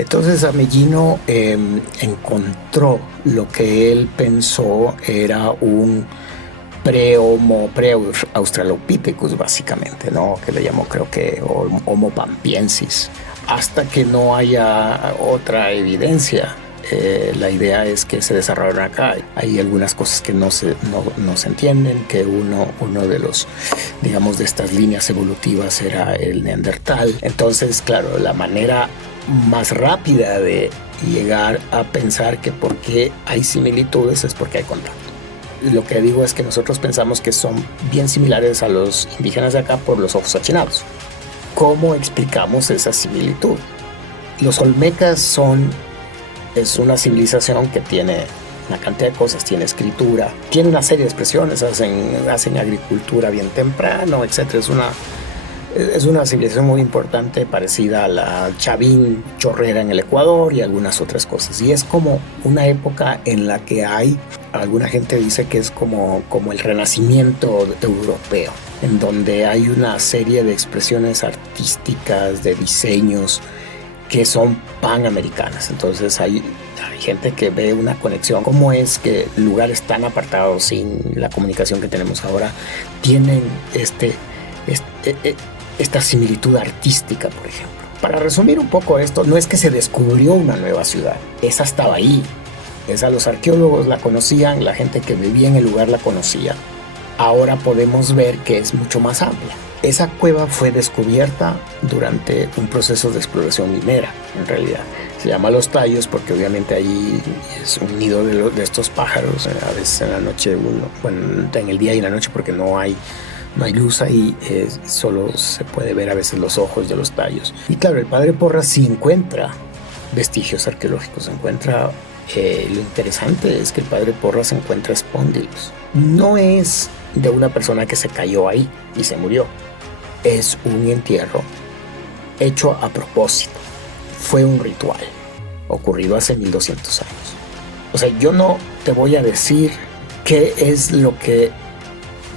Entonces Amellino encontró lo que él pensó era un pre-Australopithecus, básicamente, ¿no? Que le llamó, creo que, Homo pampiensis. Hasta que no haya otra evidencia, la idea es que se desarrollaron acá. Hay algunas cosas que no se entienden, que uno de los, digamos, de estas líneas evolutivas era el neandertal. Entonces, claro, la manera más rápida de llegar a pensar que por qué hay similitudes es porque hay contacto. Lo que digo es que nosotros pensamos que son bien similares a los indígenas de acá por los ojos achinados. ¿Cómo explicamos esa similitud? Los olmecas es una civilización que tiene una cantidad de cosas, tiene escritura, tiene una serie de expresiones, hacen agricultura bien temprano, etc. Es una civilización muy importante, parecida a la Chavín chorrera en el Ecuador y algunas otras cosas. Y es como una época en la que alguna gente dice que es como el renacimiento europeo, en donde hay una serie de expresiones artísticas, de diseños, que son panamericanas. Entonces hay gente que ve una conexión. ¿Cómo es que lugares tan apartados, sin la comunicación que tenemos ahora, tienen esta similitud artística, por ejemplo? Para resumir un poco esto, no es que se descubrió una nueva ciudad, esa estaba ahí. Los arqueólogos la conocían, la gente que vivía en el lugar la conocía. Ahora podemos ver que es mucho más amplia. Esa cueva fue descubierta durante un proceso de exploración minera, en realidad. Se llama Los Tallos porque obviamente ahí es un nido de estos pájaros. A veces en la noche, en el día y en la noche, porque no hay luz ahí, solo se puede ver a veces los ojos de los tallos. Y claro, el padre Porras sí encuentra vestigios arqueológicos, lo interesante es que el padre Porras encuentra espóndilos. No es de una persona que se cayó ahí y se murió. Es un entierro hecho a propósito. Fue un ritual ocurrido hace 1200 años. O sea, yo no te voy a decir qué es lo que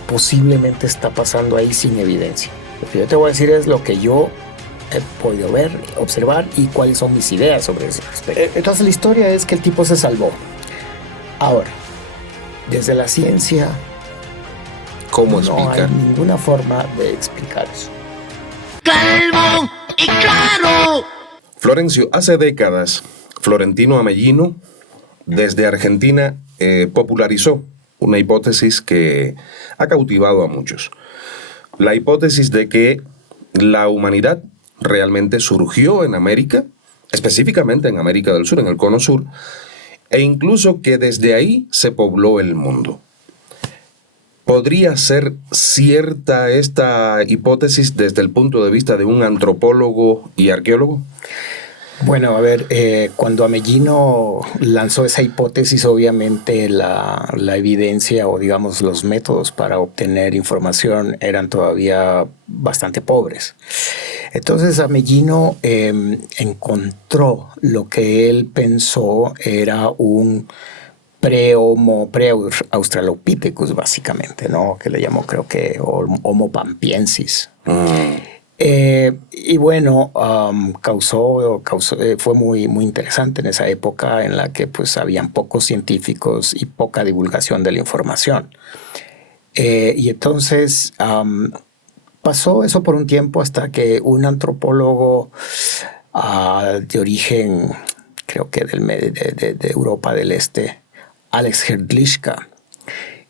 posiblemente está pasando ahí sin evidencia. Lo que yo te voy a decir es lo que yo he podido ver, observar y cuáles son mis ideas sobre ese respecto. Entonces la historia es que el tipo se salvó. Ahora, desde la ciencia, ¿cómo no explicar? hay ninguna forma de explicar eso. ¡Calvo y claro! Florencio, hace décadas, Florentino Amellino, desde Argentina, popularizó una hipótesis que ha cautivado a muchos. La hipótesis de que la humanidad realmente surgió en América, específicamente en América del Sur, en el Cono Sur, e incluso que desde ahí se pobló el mundo. ¿Podría ser cierta esta hipótesis desde el punto de vista de un antropólogo y arqueólogo? Bueno, a ver, cuando Amellino lanzó esa hipótesis, obviamente la evidencia o digamos los métodos para obtener información eran todavía bastante pobres. Entonces Amellino encontró lo que él pensó era un pre-Australopithecus, básicamente, ¿no? Que le llamó, creo que, Homo pampiensis. Y bueno, fue muy interesante en esa época en la que pues habían pocos científicos y poca divulgación de la información. Y entonces pasó eso por un tiempo hasta que un antropólogo de origen, creo que de Europa del Este, Alex Hrdlicka,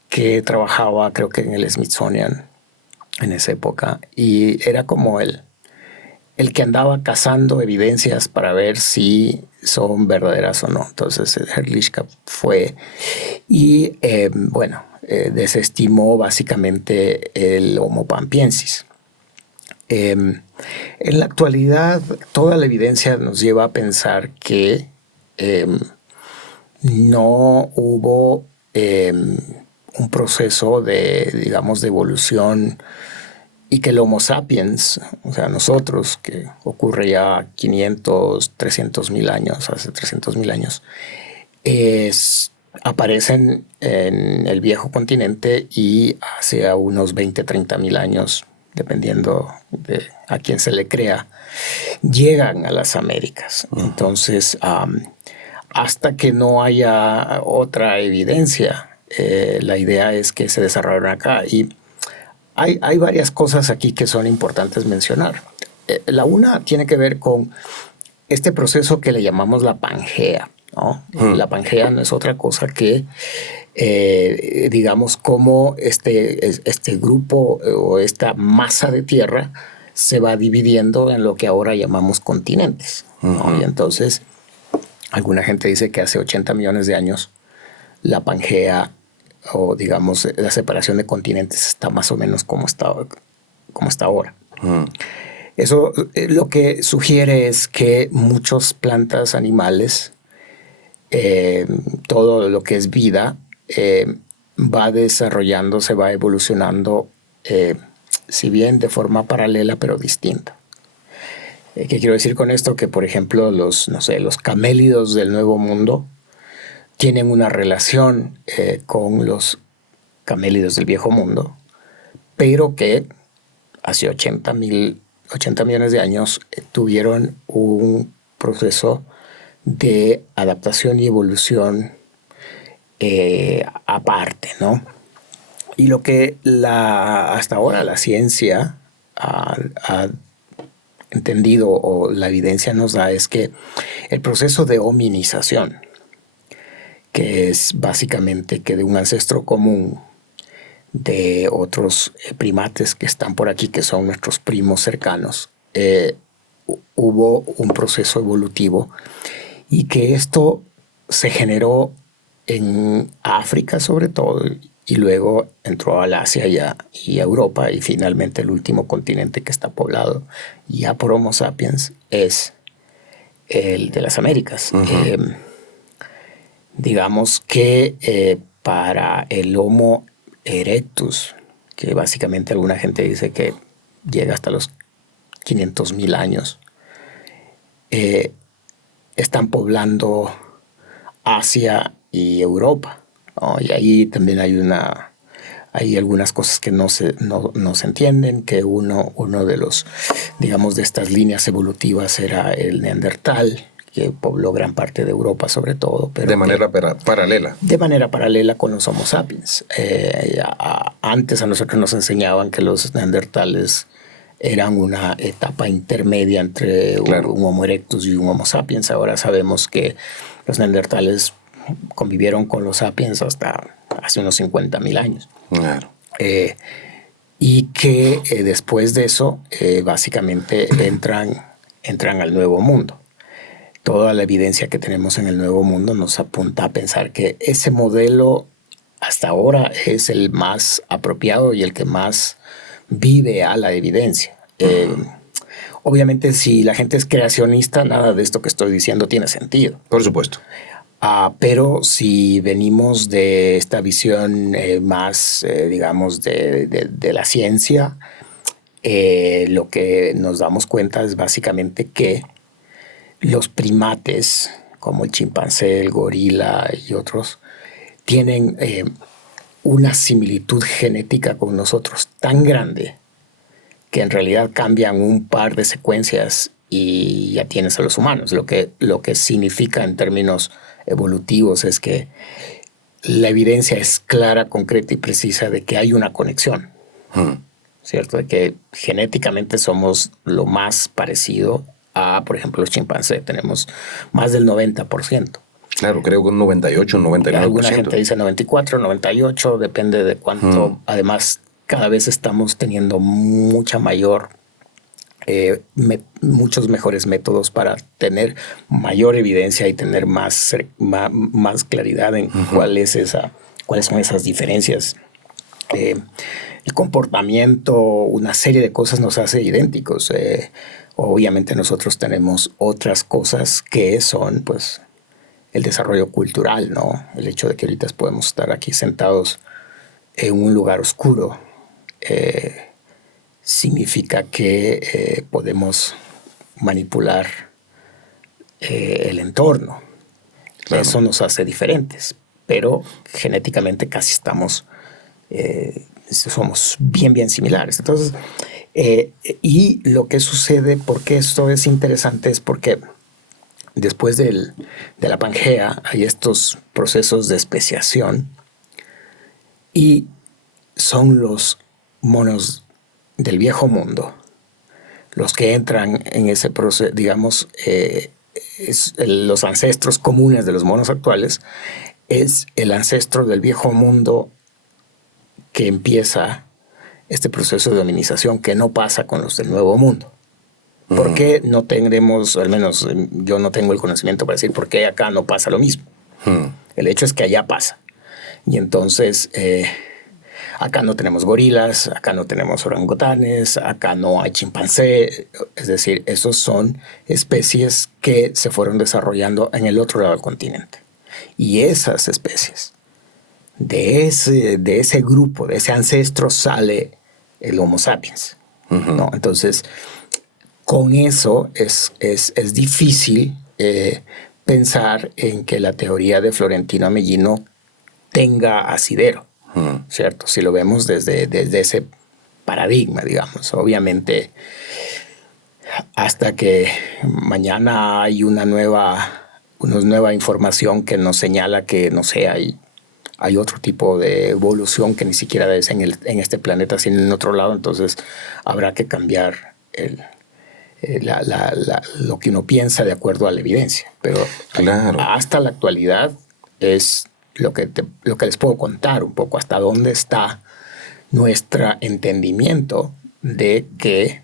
que trabajaba creo que en el Smithsonian en esa época, y era como el que andaba cazando evidencias para ver si son verdaderas o no. Entonces Hrdlicka fue y desestimó básicamente el Homo pampiensis. En la actualidad toda la evidencia nos lleva a pensar que no hubo un proceso de evolución y que el Homo sapiens, o sea, nosotros, que ocurre ya 500, 300 mil años, hace 300 mil años, aparecen en el viejo continente y hace unos 20, 30 mil años dependiendo de a quién se le crea, llegan a las Américas. Entonces, hasta que no haya otra evidencia, la idea es que se desarrollaron acá. Y hay varias cosas aquí que son importantes mencionar. La una tiene que ver con este proceso que le llamamos la Pangea, ¿no? La Pangea no es otra cosa que, digamos, cómo este grupo o esta masa de tierra se va dividiendo en lo que ahora llamamos continentes, ¿no? Y entonces, alguna gente dice que hace 80 millones de años la Pangea, o digamos, la separación de continentes está más o menos como está ahora. Eso lo que sugiere es que muchas plantas, animales, todo lo que es vida, va desarrollándose, va evolucionando, si bien de forma paralela, pero distinta. ¿Qué quiero decir con esto? Que, por ejemplo, los camélidos del Nuevo Mundo tienen una relación con los camélidos del Viejo Mundo, pero que hace 80 millones de años tuvieron un proceso de adaptación y evolución aparte, ¿no? Y lo que hasta ahora la ciencia ha entendido, o la evidencia nos da, es que el proceso de hominización, que es básicamente que de un ancestro común de otros primates que están por aquí, que son nuestros primos cercanos, hubo un proceso evolutivo, y que esto se generó en África sobre todo, y luego entró al Asia y a Europa, y finalmente el último continente que está poblado ya por Homo sapiens es el de las Américas. Digamos que para el Homo erectus, que básicamente alguna gente dice que llega hasta los 500.000 años, están poblando Asia y Europa, ¿no? Y ahí también hay algunas cosas que no se entienden, que uno de los, digamos, de estas líneas evolutivas era el Neandertal, que pobló gran parte de Europa sobre todo. Pero de manera paralela. De manera paralela con los Homo sapiens. Antes a nosotros nos enseñaban que los neandertales eran una etapa intermedia entre un Homo erectus y un Homo sapiens. Ahora sabemos que los neandertales convivieron con los sapiens hasta hace unos 50.000 años. Claro. Y que después de eso, básicamente entran al Nuevo Mundo. Toda la evidencia que tenemos en el Nuevo Mundo nos apunta a pensar que ese modelo hasta ahora es el más apropiado y el que más vive a la evidencia. Obviamente, si la gente es creacionista, nada de esto que estoy diciendo tiene sentido. Por supuesto. Pero si venimos de esta visión más, digamos, de la ciencia, lo que nos damos cuenta es básicamente que los primates, como el chimpancé, el gorila y otros, tienen una similitud genética con nosotros tan grande que en realidad cambian un par de secuencias y ya tienes a los humanos. Lo que significa en términos evolutivos es que la evidencia es clara, concreta y precisa de que hay una conexión, ¿cierto? De que genéticamente somos lo más parecido a, por ejemplo, los chimpancés. Tenemos más del 90%. Claro, creo que un 98, 99%. Alguna gente dice 94, 98, depende de cuánto. Además, cada vez estamos teniendo mucha mayor, muchos mejores métodos para tener mayor evidencia y tener más claridad en cuáles son esas diferencias. El comportamiento, una serie de cosas nos hace idénticos. Obviamente nosotros tenemos otras cosas que son, pues, el desarrollo cultural, ¿no? El hecho de que ahorita podemos estar aquí sentados en un lugar oscuro significa que podemos manipular el entorno. Claro. Eso nos hace diferentes, pero genéticamente casi somos bien similares. Entonces, Y lo que sucede, porque esto es interesante, es porque después de la Pangea hay estos procesos de especiación y son los monos del viejo mundo los que entran en ese proceso, digamos, los ancestros comunes de los monos actuales, es el ancestro del viejo mundo que empieza este proceso de dominización que no pasa con los del nuevo mundo. ¿Por qué no tendremos, al menos yo no tengo el conocimiento para decir por qué acá no pasa lo mismo? El hecho es que allá pasa. Y entonces acá no tenemos gorilas, acá no tenemos orangutanes, acá no hay chimpancé. Es decir, esos son especies que se fueron desarrollando en el otro lado del continente. Y esas especies, de ese grupo, de ese ancestro, sale el Homo sapiens. ¿No? Entonces, con eso es difícil pensar en que la teoría de Florentino Amellino tenga asidero, ¿cierto? Si lo vemos desde ese paradigma, digamos. Obviamente, hasta que mañana hay una nueva información que nos señala que, no sé, hay otro tipo de evolución que ni siquiera es en este planeta, sino en otro lado, entonces habrá que cambiar lo que uno piensa de acuerdo a la evidencia. Pero claro, hasta la actualidad es lo que les puedo contar un poco, hasta dónde está nuestro entendimiento de que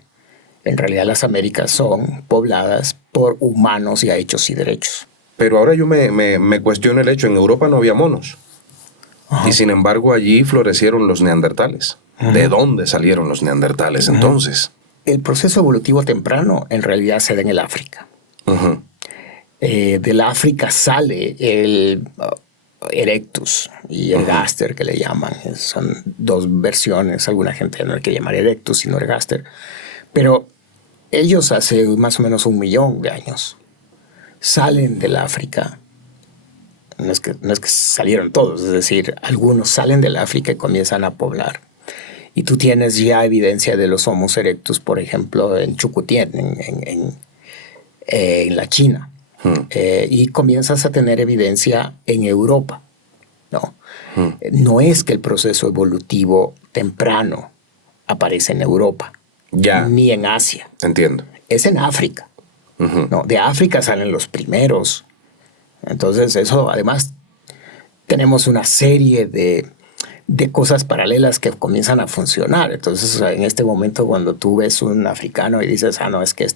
en realidad las Américas son pobladas por humanos y a hechos y derechos. Pero ahora yo me cuestiono el hecho, en Europa no había monos. Ajá. Y sin embargo allí florecieron los neandertales. Ajá. ¿De dónde salieron los neandertales entonces? El proceso evolutivo temprano en realidad se da en el África. Del África sale el Erectus y el Ergaster, que le llaman. Son dos versiones. Alguna gente no le quiere llamar Erectus, sino Ergaster. Pero ellos hace más o menos 1 millón de años salen del África. No es que salieron todos, es decir, algunos salen del África y comienzan a poblar. Y tú tienes ya evidencia de los Homo erectus, por ejemplo, en Chukutien, en la China. Y comienzas a tener evidencia en Europa, ¿no? No es que el proceso evolutivo temprano aparece en Europa, ni en Asia. Entiendo. Es en África. ¿No? De África salen los primeros. Entonces eso, además, tenemos una serie de cosas paralelas que comienzan a funcionar. Entonces, o sea, en este momento, cuando tú ves un africano y dices, no, es que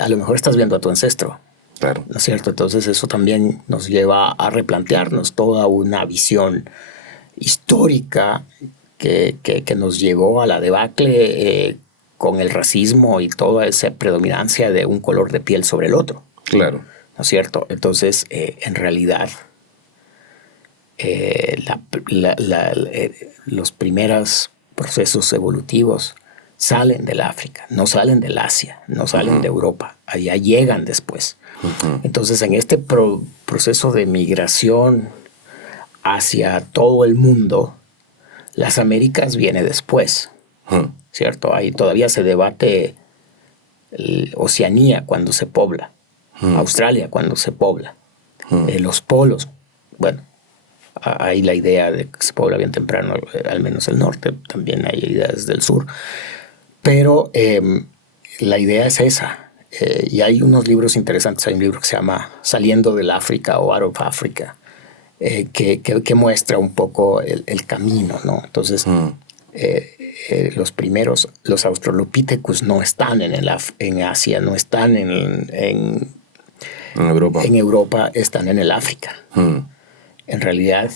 a lo mejor estás viendo a tu ancestro. Claro. ¿No es cierto? Entonces, eso también nos lleva a replantearnos toda una visión histórica que nos llevó a la debacle con el racismo y toda esa predominancia de un color de piel sobre el otro. Claro. ¿No es cierto? Entonces, en realidad, los primeros procesos evolutivos salen del África, no salen del Asia, no salen de Europa, allá llegan después. Entonces, en este proceso de migración hacia todo el mundo, las Américas viene después, ¿cierto? Ahí todavía se debate Oceanía cuando se pobla, Australia cuando se pobla, los polos, bueno, hay la idea de que se pobla bien temprano, al menos el norte, también hay ideas del sur, pero la idea es esa. Y hay unos libros interesantes, hay un libro que se llama Saliendo del África o Out of Africa, que muestra un poco el camino, ¿no? Entonces, los Australopithecus no están en Asia, no están en Europa. En Europa, están en el África. En realidad,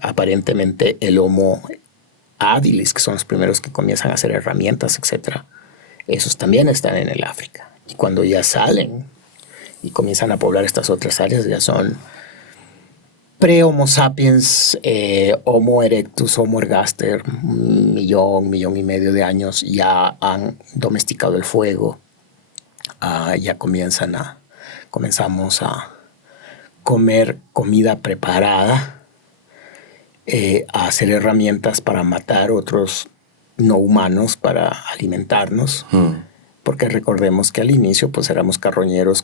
aparentemente el Homo habilis, que son los primeros que comienzan a hacer herramientas, etc., esos también están en el África. Y cuando ya salen y comienzan a poblar estas otras áreas, ya son pre-Homo sapiens, Homo erectus, Homo ergaster, 1,500,000 de años, ya han domesticado el fuego, ya comenzamos a comer comida preparada, a hacer herramientas para matar otros no humanos para alimentarnos, porque recordemos que al inicio pues éramos carroñeros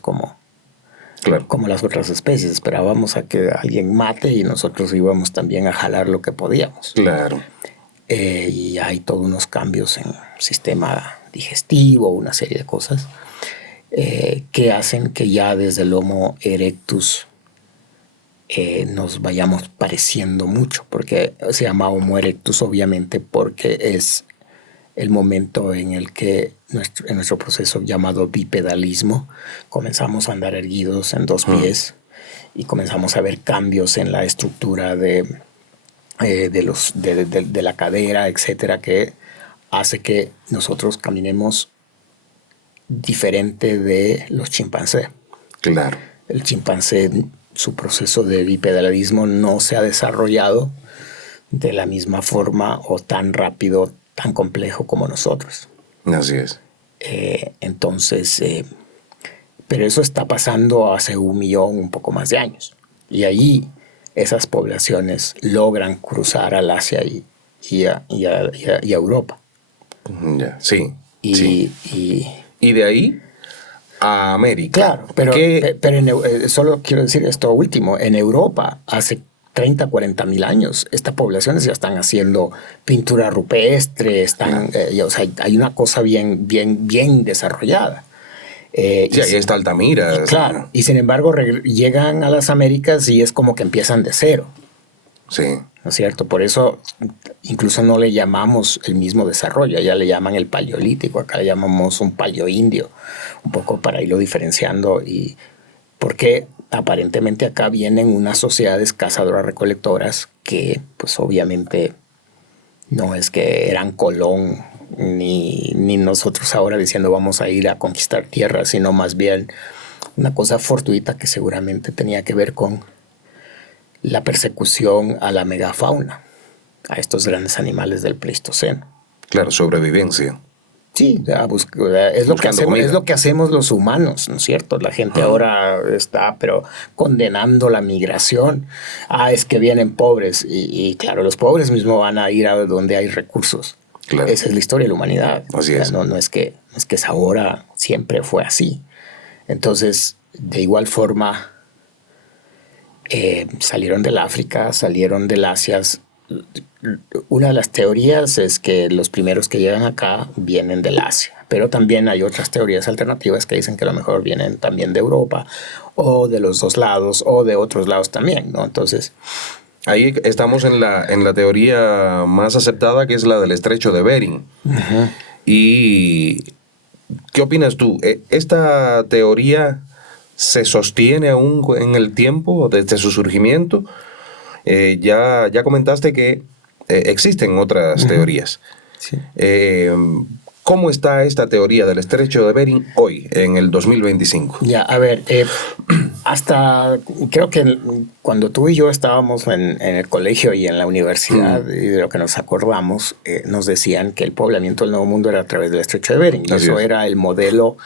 Claro. como las otras especies. Esperábamos a que alguien mate y nosotros íbamos también a jalar lo que podíamos. Claro. Y hay todos unos cambios en el sistema digestivo, una serie de cosas que hacen que ya desde el Homo erectus nos vayamos pareciendo mucho, porque se llama Homo erectus obviamente porque es el momento en el que en nuestro proceso llamado bipedalismo comenzamos a andar erguidos en dos pies y comenzamos a ver cambios en la estructura de la cadera, etcétera, que hace que nosotros caminemos diferente de los chimpancés. Claro. El chimpancé, su proceso de bipedalismo no se ha desarrollado de la misma forma o tan rápido, tan complejo como nosotros. Así es. Entonces, pero eso está pasando hace 1 millón, un poco más de años. Y ahí esas poblaciones logran cruzar al Asia y a Europa. Ya, sí. Y de ahí a América. claro, pero solo quiero decir esto último. En Europa, hace 30, 40 mil años, estas poblaciones ya están haciendo pintura rupestre, o sea, hay una cosa bien desarrollada. Sí, ahí está Altamira. Claro, y sin embargo llegan a las Américas y es como que empiezan de cero. Sí. ¿No es cierto? Por eso incluso no le llamamos el mismo desarrollo, allá le llaman el paleolítico, acá le llamamos un paleoindio, un poco para irlo diferenciando, y porque aparentemente acá vienen unas sociedades cazadoras-recolectoras que pues obviamente no es que eran Colón ni nosotros ahora diciendo vamos a ir a conquistar tierra, sino más bien una cosa fortuita que seguramente tenía que ver con la persecución a la megafauna, a estos grandes animales del Pleistoceno. Claro, sobrevivencia. Sí, es lo que hacemos los humanos, ¿no es cierto? La gente ahora está, pero condenando la migración. Es que vienen pobres y claro, los pobres mismos van a ir a donde hay recursos. Claro. Esa es la historia de la humanidad. Así es. No es que es ahora, siempre fue así. Entonces, de igual forma, salieron del África, salieron del Asia. Una de las teorías es que los primeros que llegan acá vienen del Asia, pero también hay otras teorías alternativas que dicen que a lo mejor vienen también de Europa o de los dos lados o de otros lados también, ¿no? Entonces, ahí estamos en la teoría más aceptada, que es la del estrecho de Bering. ¿Y qué opinas tú? ¿Esta teoría se sostiene aún en el tiempo desde su surgimiento? Ya comentaste que existen otras teorías. sí. ¿Cómo está esta teoría del estrecho de Bering hoy, en el 2025? Ya, a ver, hasta creo que cuando tú y yo estábamos en el colegio y en la universidad, y de lo que nos acordamos, nos decían que el poblamiento del Nuevo Mundo era a través del estrecho de Bering. Y eso era el modelo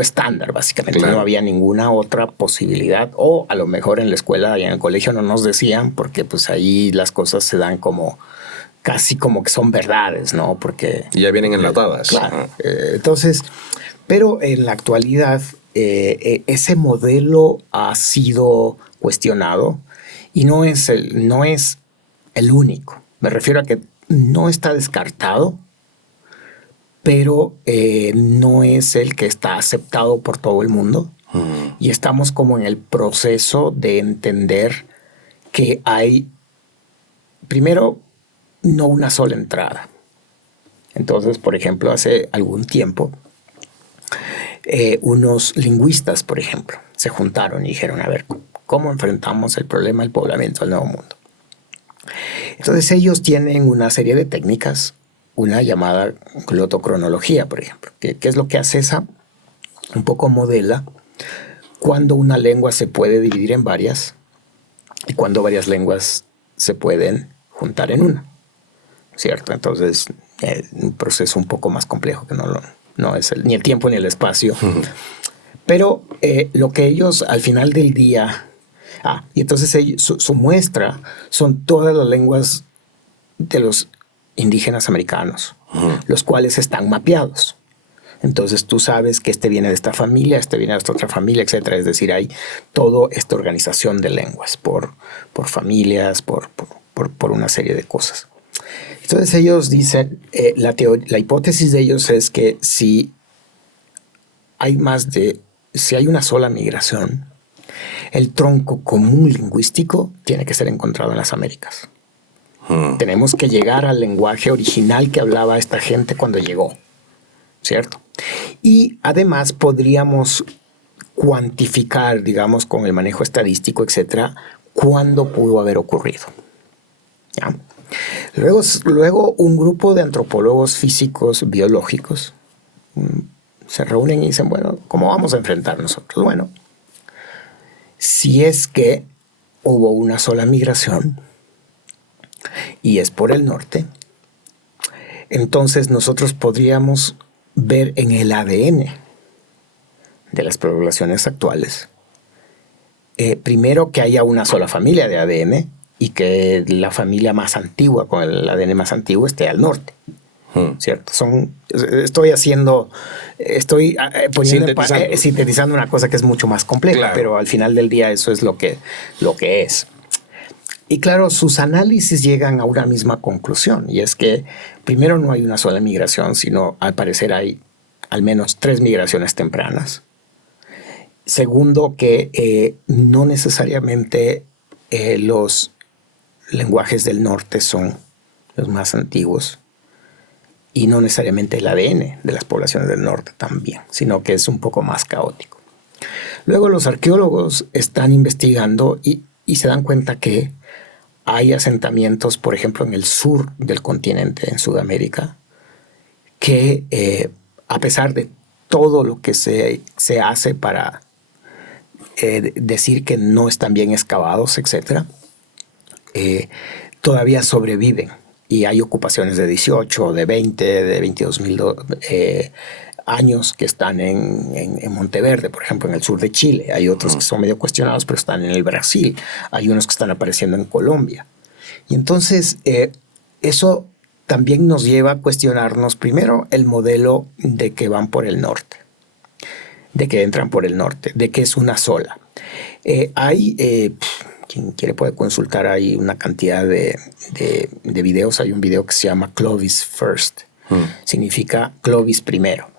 estándar, básicamente. Claro. No había ninguna otra posibilidad, o a lo mejor en la escuela y en el colegio no nos decían, porque pues ahí las cosas se dan como casi como que son verdades, ¿no? Porque ya vienen enlatadas. Claro. Entonces, pero en la actualidad ese modelo ha sido cuestionado y no es el único. Me refiero a que no está descartado, pero no es el que está aceptado por todo el mundo. Y estamos como en el proceso de entender que hay, primero, no una sola entrada. Entonces, por ejemplo, hace algún tiempo, unos lingüistas, por ejemplo, se juntaron y dijeron, a ver, ¿cómo enfrentamos el problema del poblamiento del Nuevo Mundo? Entonces, ellos tienen una serie de técnicas, una llamada glotocronología, por ejemplo. ¿Qué es lo que hace esa? Un poco modela cuando una lengua se puede dividir en varias y cuando varias lenguas se pueden juntar en una, ¿cierto? Entonces, un proceso un poco más complejo que no es ni el tiempo ni el espacio. Pero lo que ellos al final del día... y entonces su muestra son todas las lenguas de los indígenas americanos, los cuales están mapeados. Entonces tú sabes que este viene de esta familia, este viene de esta otra familia, etcétera. Es decir, hay toda esta organización de lenguas por familias, por una serie de cosas. Entonces ellos dicen, la hipótesis de ellos es que si hay una sola migración, el tronco común lingüístico tiene que ser encontrado en las Américas. Tenemos que llegar al lenguaje original que hablaba esta gente cuando llegó, ¿cierto? Y además podríamos cuantificar, digamos, con el manejo estadístico, etcétera, cuándo pudo haber ocurrido. ¿Ya? Luego un grupo de antropólogos físicos biológicos se reúnen y dicen, bueno, ¿cómo vamos a enfrentar nosotros? Bueno, si es que hubo una sola migración y es por el norte, entonces nosotros podríamos ver en el ADN de las poblaciones actuales, primero que haya una sola familia de ADN y que la familia más antigua, con el ADN más antiguo, esté al norte. ¿Cierto? Estoy sintetizando una cosa que es mucho más compleja, claro. Pero al final del día eso es lo que es. Y claro, sus análisis llegan a una misma conclusión, y es que primero no hay una sola migración, sino al parecer hay al menos 3 migraciones tempranas. Segundo, que no necesariamente los lenguajes del norte son los más antiguos, y no necesariamente el ADN de las poblaciones del norte también, sino que es un poco más caótico. Luego los arqueólogos están investigando y se dan cuenta que hay asentamientos, por ejemplo, en el sur del continente, en Sudamérica, que a pesar de todo lo que se hace para decir que no están bien excavados, etc., todavía sobreviven. Y hay ocupaciones de 18, de 20, de 22 mil años que están en Monteverde, por ejemplo, en el sur de Chile. Hay otros que son medio cuestionados, pero están en el Brasil. Hay unos que están apareciendo en Colombia. Y entonces eso también nos lleva a cuestionarnos primero el modelo de que van por el norte, de que entran por el norte, de que es una sola. Quien quiere puede consultar, hay una cantidad de videos. Hay un video que se llama Clovis First. Significa Clovis primero.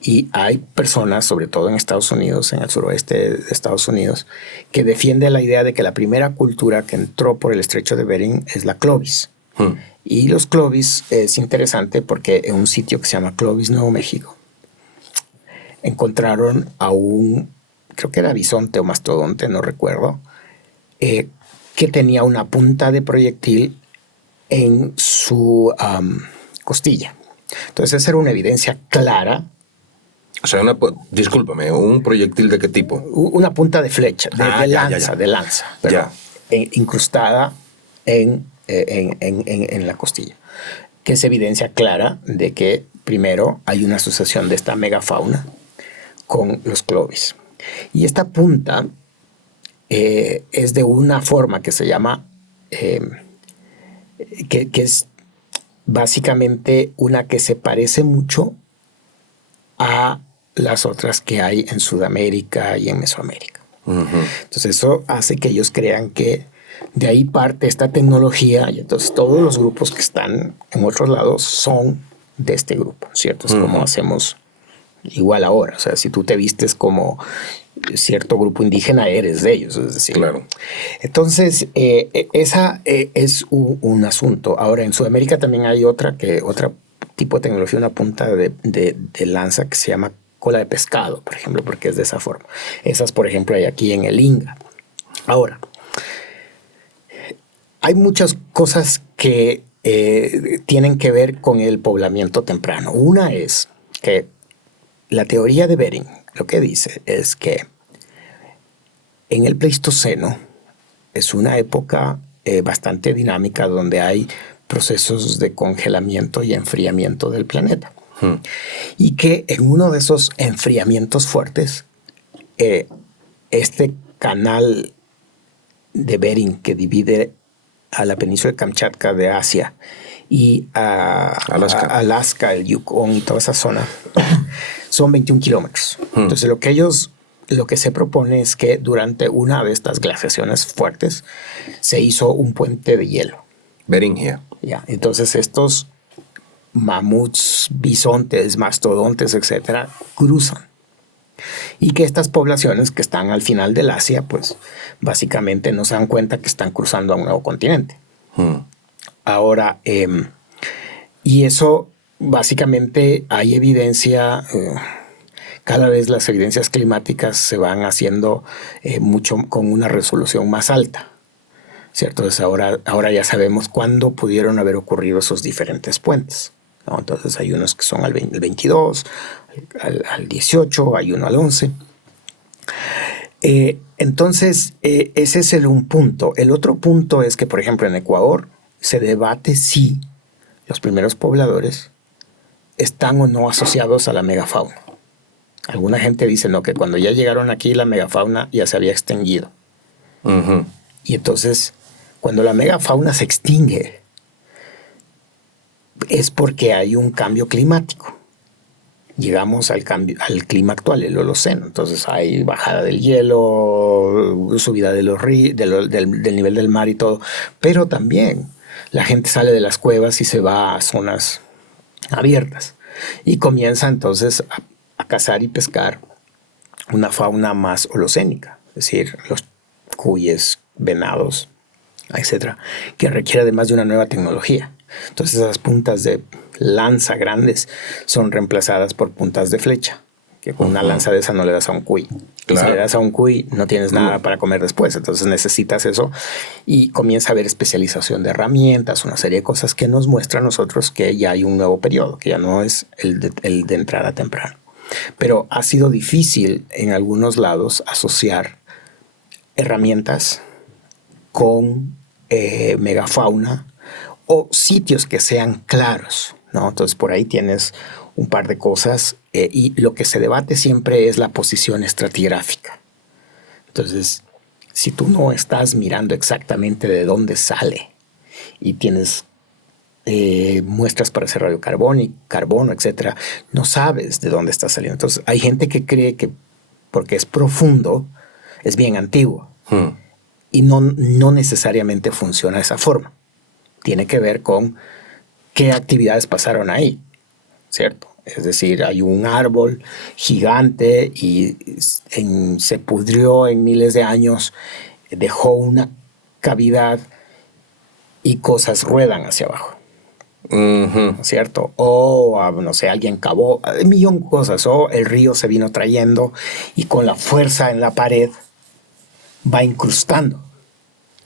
Y hay personas, sobre todo en Estados Unidos, en el suroeste de Estados Unidos, que defienden la idea de que la primera cultura que entró por el estrecho de Bering es la Clovis. Y los Clovis es interesante porque en un sitio que se llama Clovis, Nuevo México, encontraron a creo que era bisonte o mastodonte, no recuerdo, que tenía una punta de proyectil en su costilla. Entonces esa era una evidencia clara. O sea, discúlpame, ¿un proyectil de qué tipo? Una punta de flecha, de lanza, pero incrustada en la costilla, que es evidencia clara de que primero hay una asociación de esta megafauna con los Clovis. Y esta punta es de una forma que se llama, que es básicamente una que se parece mucho a las otras que hay en Sudamérica y en Mesoamérica. Entonces eso hace que ellos crean que de ahí parte esta tecnología, y entonces todos los grupos que están en otros lados son de este grupo, ¿cierto? Es como hacemos igual ahora. O sea, si tú te vistes como cierto grupo indígena, eres de ellos, es decir. Claro. Entonces, esa es un asunto. Ahora, en Sudamérica también hay otra tipo de tecnología, una punta de lanza que se llama cola de pescado, por ejemplo, porque es de esa forma. Esas, por ejemplo, hay aquí en el Inga. Ahora, hay muchas cosas que tienen que ver con el poblamiento temprano. Una es que la teoría de Bering lo que dice es que en el Pleistoceno es una época bastante dinámica donde hay procesos de congelamiento y enfriamiento del planeta. Y que en uno de esos enfriamientos fuertes, este canal de Bering que divide a la península de Kamchatka de Asia y Alaska, el Yukon y toda esa zona, son 21 kilómetros. Entonces lo que se propone es que durante una de estas glaciaciones fuertes se hizo un puente de hielo. Beringia. Ya, entonces estos mamuts, bisontes, mastodontes, etcétera, cruzan. Y que estas poblaciones que están al final del Asia, pues básicamente no se dan cuenta que están cruzando a un nuevo continente. Ahora, y eso básicamente hay evidencia, cada vez las evidencias climáticas se van haciendo mucho con una resolución más alta, ¿cierto? Entonces ahora ya sabemos cuándo pudieron haber ocurrido esos diferentes puentes, ¿no? Entonces hay unos que son al 22, al 18, hay uno al 11. Entonces, ese es un punto. El otro punto es que, por ejemplo, en Ecuador se debate si los primeros pobladores están o no asociados a la megafauna. Alguna gente dice no, que cuando ya llegaron aquí la megafauna ya se había extinguido. Y entonces, cuando la megafauna se extingue, es porque hay un cambio climático. Llegamos al clima actual, el Holoceno. Entonces hay bajada del hielo, subida de del nivel del mar y todo. Pero también la gente sale de las cuevas y se va a zonas abiertas. Y comienza entonces a cazar y pescar una fauna más holocénica. Es decir, los cuyes, venados, etcétera, que requiere además de una nueva tecnología. Entonces esas puntas de lanza grandes son reemplazadas por puntas de flecha, que con una lanza de esa no le das a un cuy. Claro. Si le das a un cuy no tienes nada para comer después, entonces necesitas eso y comienza a haber especialización de herramientas, una serie de cosas que nos muestra a nosotros que ya hay un nuevo periodo, que ya no es el de entrada temprana. Pero ha sido difícil en algunos lados asociar herramientas con megafauna o sitios que sean claros, ¿no? Entonces por ahí tienes un par de cosas y lo que se debate siempre es la posición estratigráfica. Entonces, si tú no estás mirando exactamente de dónde sale y tienes muestras para hacer carbono, etcétera, no sabes de dónde está saliendo. Entonces hay gente que cree que porque es profundo es bien antiguo y no necesariamente funciona de esa forma. Tiene que ver con qué actividades pasaron ahí, ¿cierto? Es decir, hay un árbol gigante y se pudrió en miles de años, dejó una cavidad y cosas ruedan hacia abajo, ¿cierto? O, no sé, alguien cavó, un millón de cosas, o el río se vino trayendo y con la fuerza en la pared va incrustando.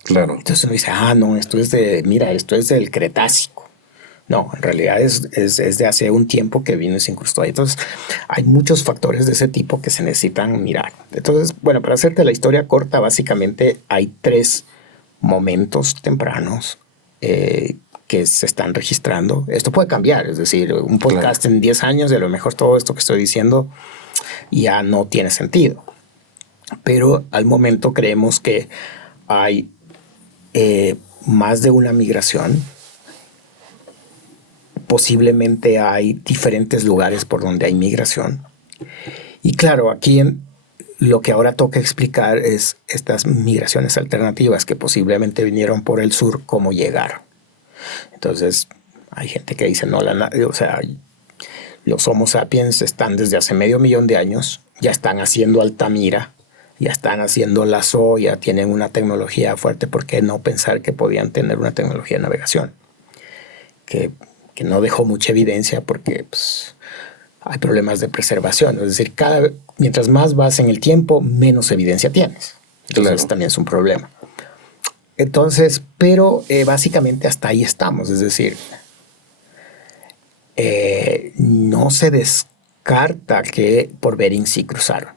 Claro. Entonces uno dice, no, esto es del Cretácico. No, en realidad es de hace un tiempo que vino y se incrustó ahí. Entonces hay muchos factores de ese tipo que se necesitan mirar. Entonces, bueno, para hacerte la historia corta, básicamente hay 3 momentos tempranos que se están registrando. Esto puede cambiar, es decir, un podcast en 10 años y a lo mejor todo esto que estoy diciendo ya no tiene sentido. Pero al momento creemos que hay más de una migración. Posiblemente hay diferentes lugares por donde hay migración. Y claro, aquí lo que ahora toca explicar es estas migraciones alternativas que posiblemente vinieron por el sur, cómo llegaron. Entonces, hay gente que dice, no, los Homo sapiens están desde hace medio millón de años, ya están haciendo Altamira, ya están haciendo Lazo, ya tienen una tecnología fuerte. ¿Por qué no pensar que podían tener una tecnología de navegación? Que no dejó mucha evidencia porque pues, hay problemas de preservación. Es decir, mientras más vas en el tiempo, menos evidencia tienes. Entonces también es un problema. Entonces, pero básicamente hasta ahí estamos. Es decir, no se descarta que por Bering sí cruzaron.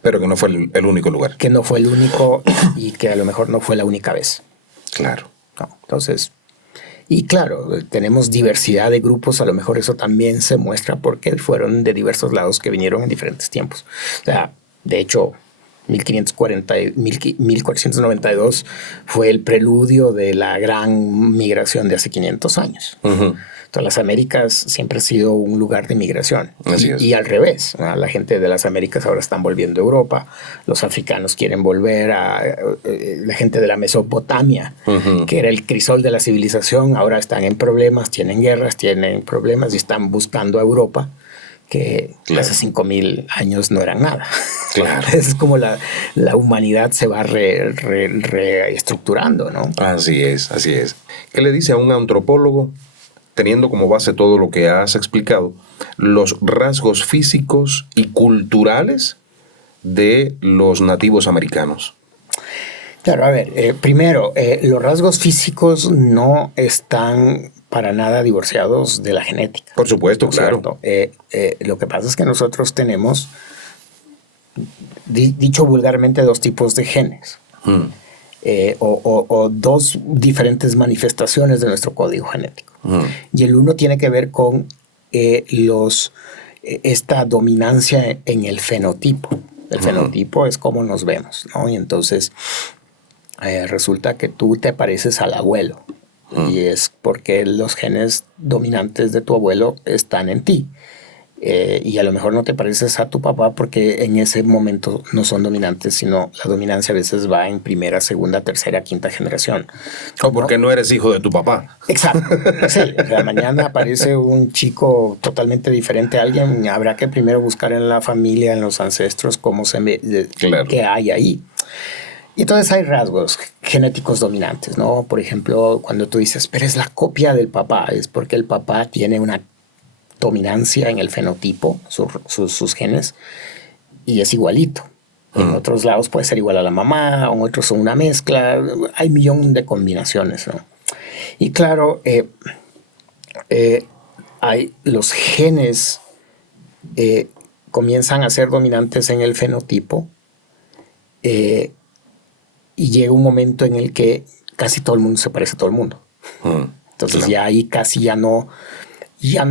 Pero que no fue el único lugar. Que no fue el único y que a lo mejor no fue la única vez. Claro. No, entonces, y claro, tenemos diversidad de grupos, a lo mejor eso también se muestra porque fueron de diversos lados que vinieron en diferentes tiempos. O sea, de hecho, 1492 fue el preludio de la gran migración de hace 500 años. Entonces, las Américas siempre ha sido un lugar de migración. Y al revés, ¿no? La gente de las Américas ahora están volviendo a Europa. Los africanos quieren volver la gente de la Mesopotamia, que era el crisol de la civilización, ahora están en problemas, tienen guerras, tienen problemas y están buscando a Europa, que hace 5,000 años no eran nada. Es como la humanidad se va reestructurando, ¿no? Así es. ¿Qué le dice a un antropólogo, teniendo como base todo lo que has explicado, los rasgos físicos y culturales de los nativos americanos? Claro, a ver, primero, los rasgos físicos no están para nada divorciados de la genética. Por supuesto, ¿no? claro. Lo que pasa es que nosotros tenemos, dicho vulgarmente, 2 tipos de genes. O 2 diferentes manifestaciones de nuestro código genético. Y el uno tiene que ver con esta dominancia en el fenotipo. El fenotipo es cómo nos vemos, ¿no? Y entonces resulta que tú te pareces al abuelo. Y es porque los genes dominantes de tu abuelo están en ti. Y a lo mejor no te pareces a tu papá porque en ese momento no son dominantes, sino la dominancia a veces va en primera, segunda, tercera, quinta generación. O porque no eres hijo de tu papá. Exacto. Sí, o sea, mañana aparece un chico totalmente diferente a alguien, habrá que primero buscar en la familia, en los ancestros, cómo qué hay ahí. Y entonces hay rasgos genéticos dominantes, ¿no? Por ejemplo, cuando tú dices, pero es la copia del papá, es porque el papá tiene una dominancia en el fenotipo, sus genes, y es igualito. En otros lados puede ser igual a la mamá, en otros son una mezcla, hay 1,000,000 de combinaciones, ¿no? Y claro, hay los genes comienzan a ser dominantes en el fenotipo y llega un momento en el que casi todo el mundo se parece a todo el mundo. Entonces ya ahí casi ya no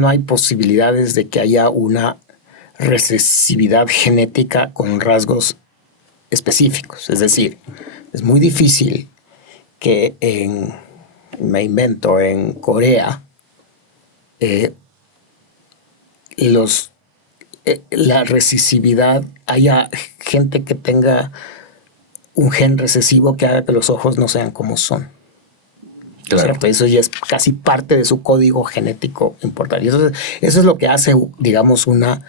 hay posibilidades de que haya una recesividad genética con rasgos específicos. Es decir, es muy difícil que en Corea la recesividad, haya gente que tenga un gen recesivo que haga que los ojos no sean como son. ¿Cierto? Eso ya es casi parte de su código genético importante. Y eso es lo que hace, digamos, un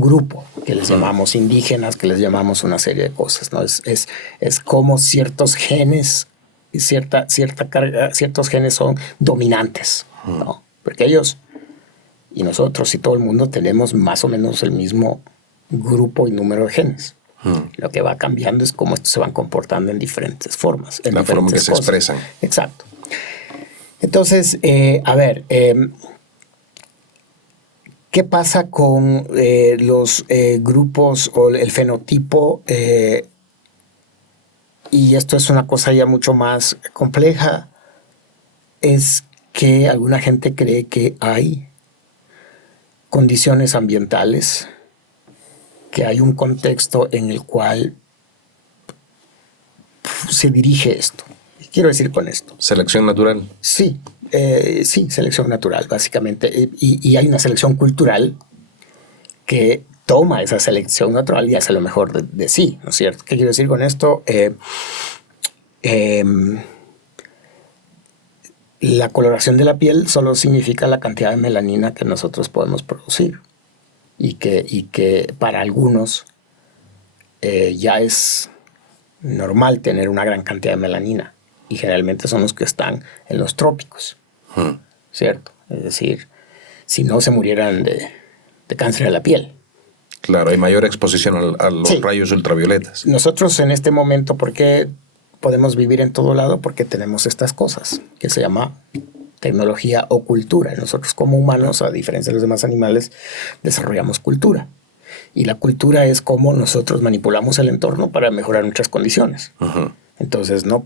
grupo que les llamamos indígenas, que les llamamos una serie de cosas, ¿no? Es como ciertos genes, cierta carga, ciertos genes son dominantes, ¿no? Porque ellos y nosotros y todo el mundo tenemos más o menos el mismo grupo y número de genes. Lo que va cambiando es cómo estos se van comportando en diferentes formas. En la forma en que se expresan. Exacto. Entonces, a ver, ¿qué pasa con los grupos o el fenotipo? Y esto es una cosa ya mucho más compleja. Es que alguna gente cree que hay condiciones ambientales, que hay un contexto en el cual se dirige esto. ¿Qué quiero decir con esto? ¿Selección natural? Sí, selección natural, básicamente. Y hay una selección cultural que toma esa selección natural y hace lo mejor de sí, ¿no es cierto? ¿Qué quiero decir con esto? La coloración de la piel solo significa la cantidad de melanina que nosotros podemos producir. Y que para algunos ya es normal tener una gran cantidad de melanina. Y generalmente son los que están en los trópicos, ¿cierto? Es decir, si no se murieran de cáncer de la piel. Claro, hay mayor exposición a los rayos ultravioletas. Nosotros en este momento, ¿por qué podemos vivir en todo lado? Porque tenemos estas cosas que se llama tecnología o cultura. Nosotros como humanos, a diferencia de los demás animales, desarrollamos cultura. Y la cultura es cómo nosotros manipulamos el entorno para mejorar nuestras condiciones. Entonces no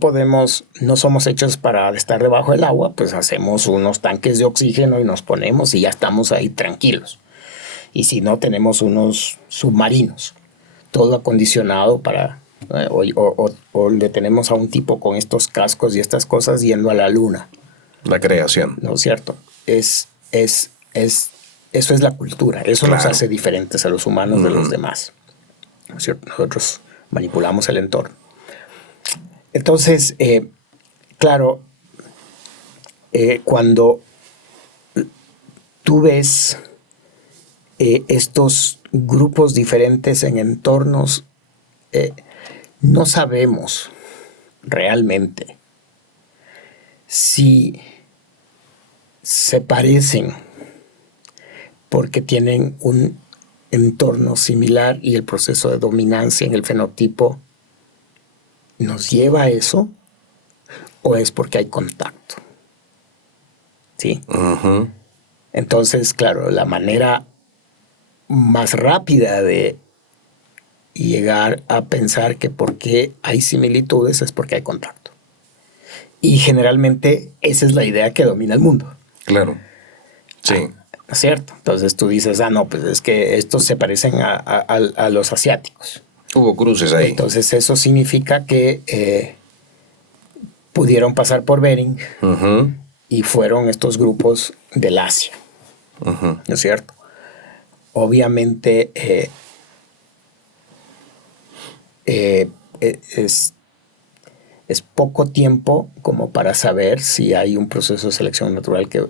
somos hechos para estar debajo del agua, pues hacemos unos tanques de oxígeno y nos ponemos y ya estamos ahí tranquilos. Y si no, tenemos unos submarinos. todo acondicionado para... o le tenemos a un tipo con estos cascos y estas cosas yendo a la luna. La creación. ¿No es cierto? Eso es la cultura. Eso nos hace diferentes a los humanos de los demás. ¿No es cierto? Nosotros manipulamos el entorno. Entonces, claro, cuando tú ves estos grupos diferentes en entornos, no sabemos realmente si se parecen porque tienen un entorno similar y el proceso de dominancia en el fenotipo nos lleva a eso, o es porque hay contacto. ¿Sí? Uh-huh. Entonces, claro, la manera más rápida de llegar a pensar que por qué hay similitudes es porque hay contacto. Y generalmente esa es la idea que domina el mundo. Claro. Sí. ¿No es cierto? Entonces tú dices, no, pues es que estos se parecen a los asiáticos. Hubo cruces ahí. Entonces eso significa que pudieron pasar por Bering Uh-huh. y fueron estos grupos del Asia. Uh-huh. ¿No es cierto? Obviamente es poco tiempo como para saber si hay un proceso de selección natural que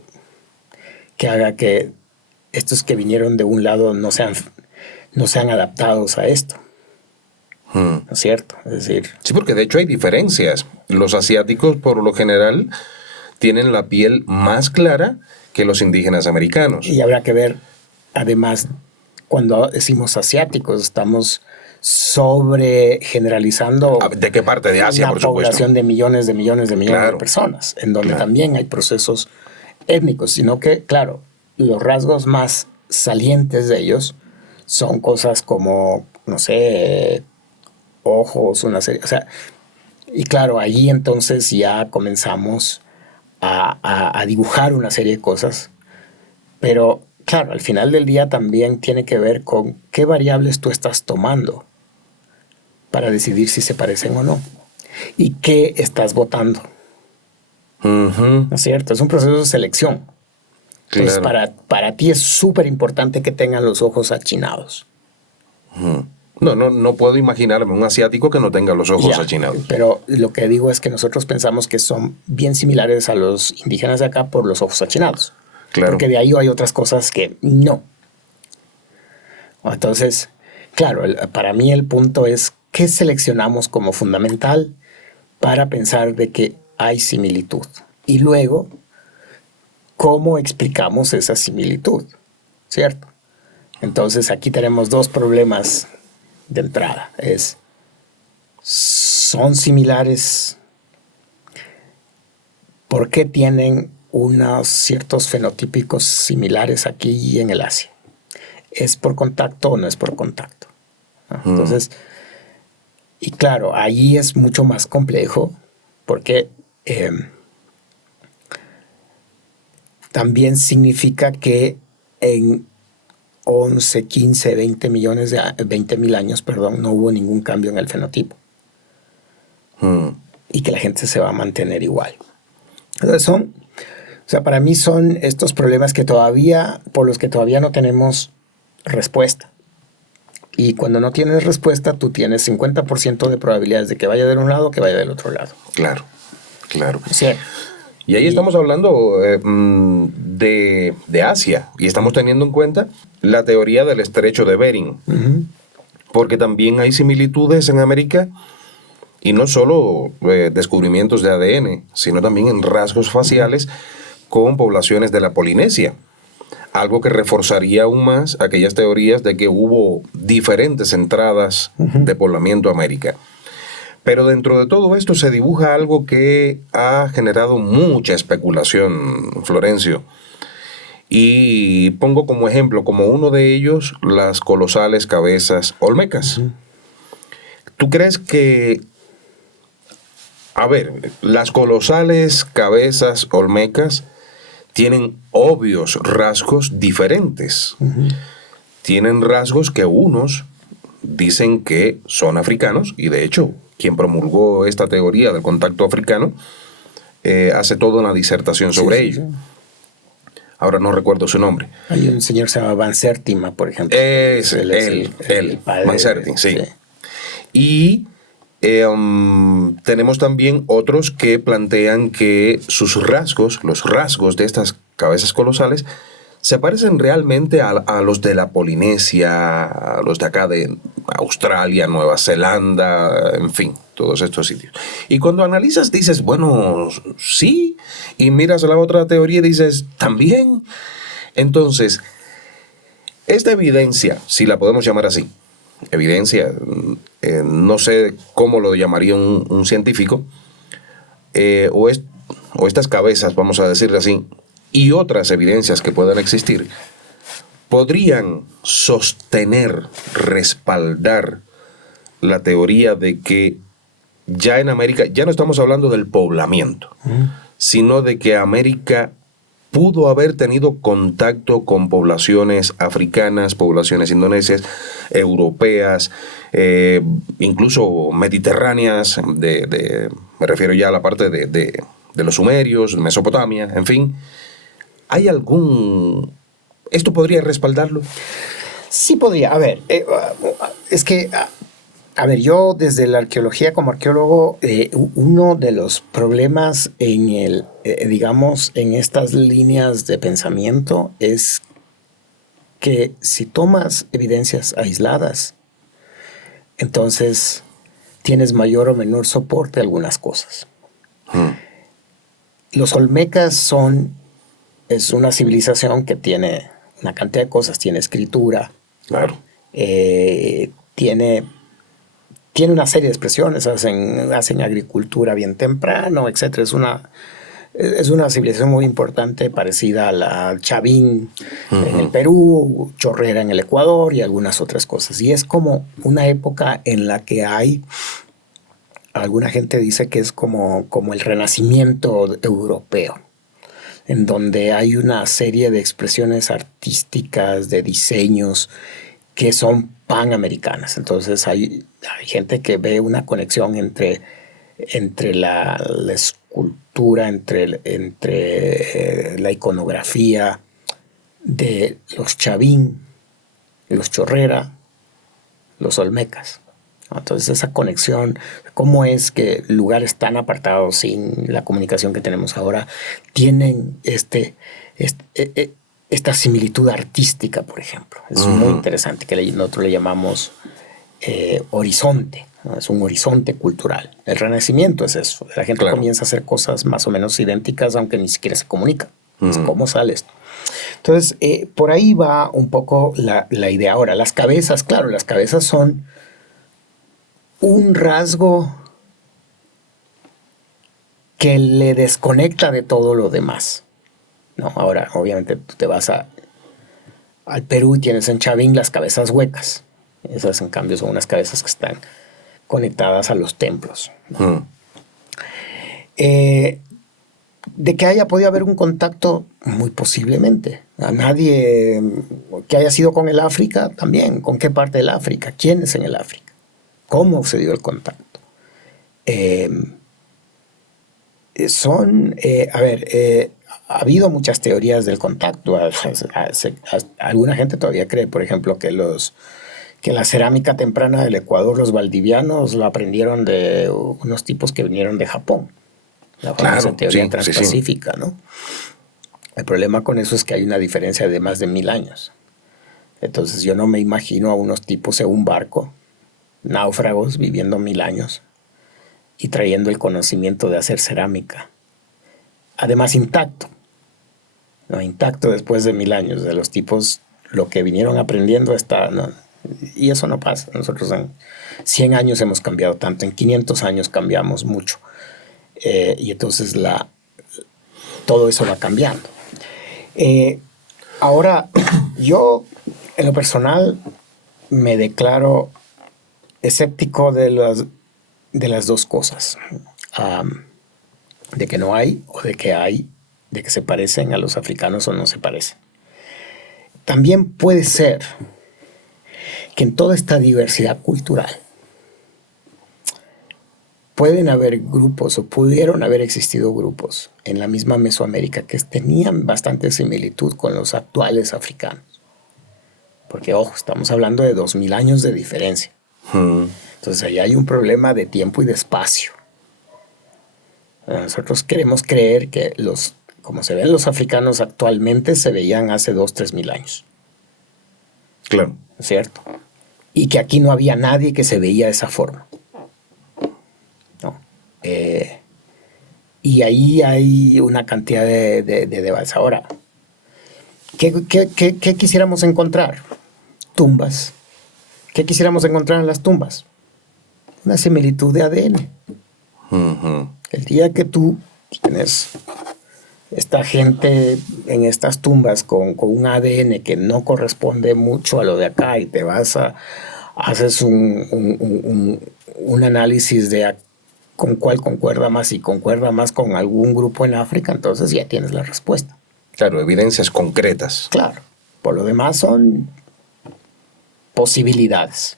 haga que estos que vinieron de un lado no sean adaptados a esto. ¿No es cierto? Es decir... Sí, porque de hecho hay diferencias. Los asiáticos, por lo general, tienen la piel más clara que los indígenas americanos. Y habrá que ver, además, cuando decimos asiáticos, estamos sobre generalizando ¿de qué parte de Asia, una por supuesto? población de millones Claro. de personas, en donde Claro. también hay procesos étnicos, sino que, claro, los rasgos más salientes de ellos son cosas como, no sé, ojos, una serie, o sea, y claro, allí entonces ya comenzamos a dibujar una serie de cosas, pero claro, al final del día también tiene que ver con qué variables tú estás tomando para decidir si se parecen o no. ¿Y qué estás votando? Uh-huh. ¿No es cierto? Es un proceso de selección. Entonces, Claro. para ti es súper importante que tengan los ojos achinados. Uh-huh. No puedo imaginarme un asiático que no tenga los ojos Ya, achinados. pero lo que digo es que nosotros pensamos que son bien similares a los indígenas de acá por los ojos achinados. Claro. Porque de ahí hay otras cosas que no. Entonces, claro, para mí el punto es qué seleccionamos como fundamental para pensar de que hay similitud. Y luego, ¿cómo explicamos esa similitud? ¿Cierto? Entonces, aquí tenemos dos problemas de entrada. ¿Son similares? ¿Por qué tienen unos ciertos fenotípicos similares aquí y en el Asia? ¿Es por contacto o no es por contacto? Entonces, y claro, ahí es mucho más complejo porque también significa que en 11, 15, 20 mil años, no hubo ningún cambio en el fenotipo. Y que la gente se va a mantener igual. Entonces para mí son estos problemas por los que todavía no tenemos respuesta. Y cuando no tienes respuesta, tú tienes 50% de probabilidades de que vaya de un lado o que vaya del otro lado. Claro, claro. Sí. Y ahí estamos hablando de Asia y estamos teniendo en cuenta la teoría del estrecho de Bering. Uh-huh. Porque también hay similitudes en América y no solo descubrimientos de ADN, sino también en rasgos faciales con poblaciones de la Polinesia. Algo que reforzaría aún más aquellas teorías de que hubo diferentes entradas de poblamiento a América. Pero dentro de todo esto se dibuja algo que ha generado mucha especulación, Florencio. Y pongo como ejemplo, como uno de ellos, las colosales cabezas olmecas. Uh-huh. ¿Tú crees que, las colosales cabezas olmecas tienen obvios rasgos diferentes? Uh-huh. Tienen rasgos que unos dicen que son africanos, y de hecho, quien promulgó esta teoría del contacto africano hace toda una disertación sobre ello. Sí. Ahora no recuerdo su nombre. Hay un señor que se llama Van Sertima, por ejemplo. Es Él es el padre Van Sertima, sí. Y tenemos también otros que plantean que sus rasgos, los rasgos de estas cabezas colosales, se parecen realmente a los de la Polinesia, a los de acá de Australia, Nueva Zelanda, en fin, todos estos sitios. Y cuando analizas dices, bueno, sí, y miras la otra teoría y dices, también. Entonces, esta evidencia, si la podemos llamar así, evidencia, no sé cómo lo llamaría un científico, o estas cabezas, vamos a decirle así, y otras evidencias que puedan existir, podrían sostener, respaldar la teoría de que ya en América, ya no estamos hablando del poblamiento, sino de que América pudo haber tenido contacto con poblaciones africanas, poblaciones indonesias, europeas, incluso mediterráneas, me refiero ya a la parte de los sumerios, Mesopotamia, en fin. ¿Hay algún... ¿Esto podría respaldarlo? Sí podría. A ver, es que... A ver, yo desde la arqueología como arqueólogo, uno de los problemas en digamos, en estas líneas de pensamiento es que si tomas evidencias aisladas, entonces tienes mayor o menor soporte a algunas cosas. Los olmecas es una civilización que tiene una cantidad de cosas, tiene escritura, claro, tiene una serie de expresiones, hacen agricultura bien temprano, etc. Es una civilización muy importante, parecida a la Chavín en el Perú, Chorrera en el Ecuador y algunas otras cosas. Y es como una época en la que alguna gente dice que es como el renacimiento europeo, en donde hay una serie de expresiones artísticas, de diseños que son panamericanas. Entonces hay gente que ve una conexión entre la escultura, entre la iconografía de los Chavín, los Chorrera, los Olmecas. Entonces esa conexión, cómo es que lugares tan apartados sin la comunicación que tenemos ahora tienen esta similitud artística, por ejemplo. Es muy interesante, que nosotros le llamamos horizonte, ¿no? Es un horizonte cultural. El Renacimiento es eso. La gente comienza a hacer cosas más o menos idénticas, aunque ni siquiera se comunica. Es cómo sale esto. Entonces, por ahí va un poco la idea. Ahora, las cabezas, claro, las cabezas son un rasgo que le desconecta de todo lo demás, ¿no? Ahora, obviamente, tú te vas al Perú y tienes en Chavín las cabezas huecas. Esas, en cambio, son unas cabezas que están conectadas a los templos, ¿no? De que haya podido haber un contacto, muy posiblemente. A nadie que haya sido con el África, también. ¿Con qué parte del África? ¿Quiénes en el África? ¿Cómo se dio el contacto? Ha habido muchas teorías del contacto. Alguna gente todavía cree, por ejemplo, que la cerámica temprana del Ecuador, los valdivianos, la aprendieron de unos tipos que vinieron de Japón. La famosa teoría transpacífica, ¿no? El problema con eso es que hay una diferencia de más de 1000 años. Entonces yo no me imagino a unos tipos en un barco, náufragos, viviendo 1000 años y trayendo el conocimiento de hacer cerámica. Además intacto, ¿no? Intacto después de 1000 años. De los tipos, lo que vinieron aprendiendo está, ¿no? Y eso no pasa. Nosotros en 100 años hemos cambiado tanto, en 500 años cambiamos mucho. Y entonces todo eso va cambiando. Ahora, yo en lo personal me declaro escéptico de las dos cosas. De que no hay o de que hay, de que se parecen a los africanos o no se parecen. También puede ser que en toda esta diversidad cultural pueden haber grupos o pudieron haber existido grupos en la misma Mesoamérica que tenían bastante similitud con los actuales africanos. Porque, ojo, estamos hablando de 2000 años de diferencia. Entonces, ahí hay un problema de tiempo y de espacio. Nosotros queremos creer que como se ven los africanos actualmente, se veían hace 2.000 a 3.000 años. Claro. ¿Cierto? Y que aquí no había nadie que se veía de esa forma. ¿No? Y ahí hay una cantidad de debates. Ahora, ¿qué quisiéramos encontrar? Tumbas. ¿Qué quisiéramos encontrar en las tumbas? Una similitud de ADN. El día que tú tienes esta gente en estas tumbas con un ADN que no corresponde mucho a lo de acá y te vas haces un análisis de con cuál concuerda más y concuerda más con algún grupo en África, entonces ya tienes la respuesta. Claro, evidencias concretas. Claro. Por lo demás son posibilidades.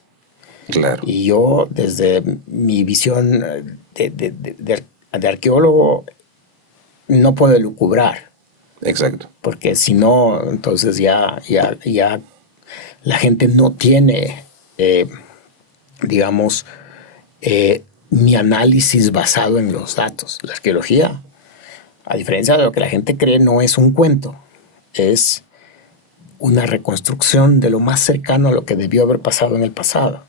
Claro. Y yo, desde mi visión de arqueólogo, no puedo elucubrar. Exacto. Porque si no, entonces ya la gente no tiene, digamos, mi análisis basado en los datos. La arqueología, a diferencia de lo que la gente cree, no es un cuento. Es una reconstrucción de lo más cercano a lo que debió haber pasado en el pasado.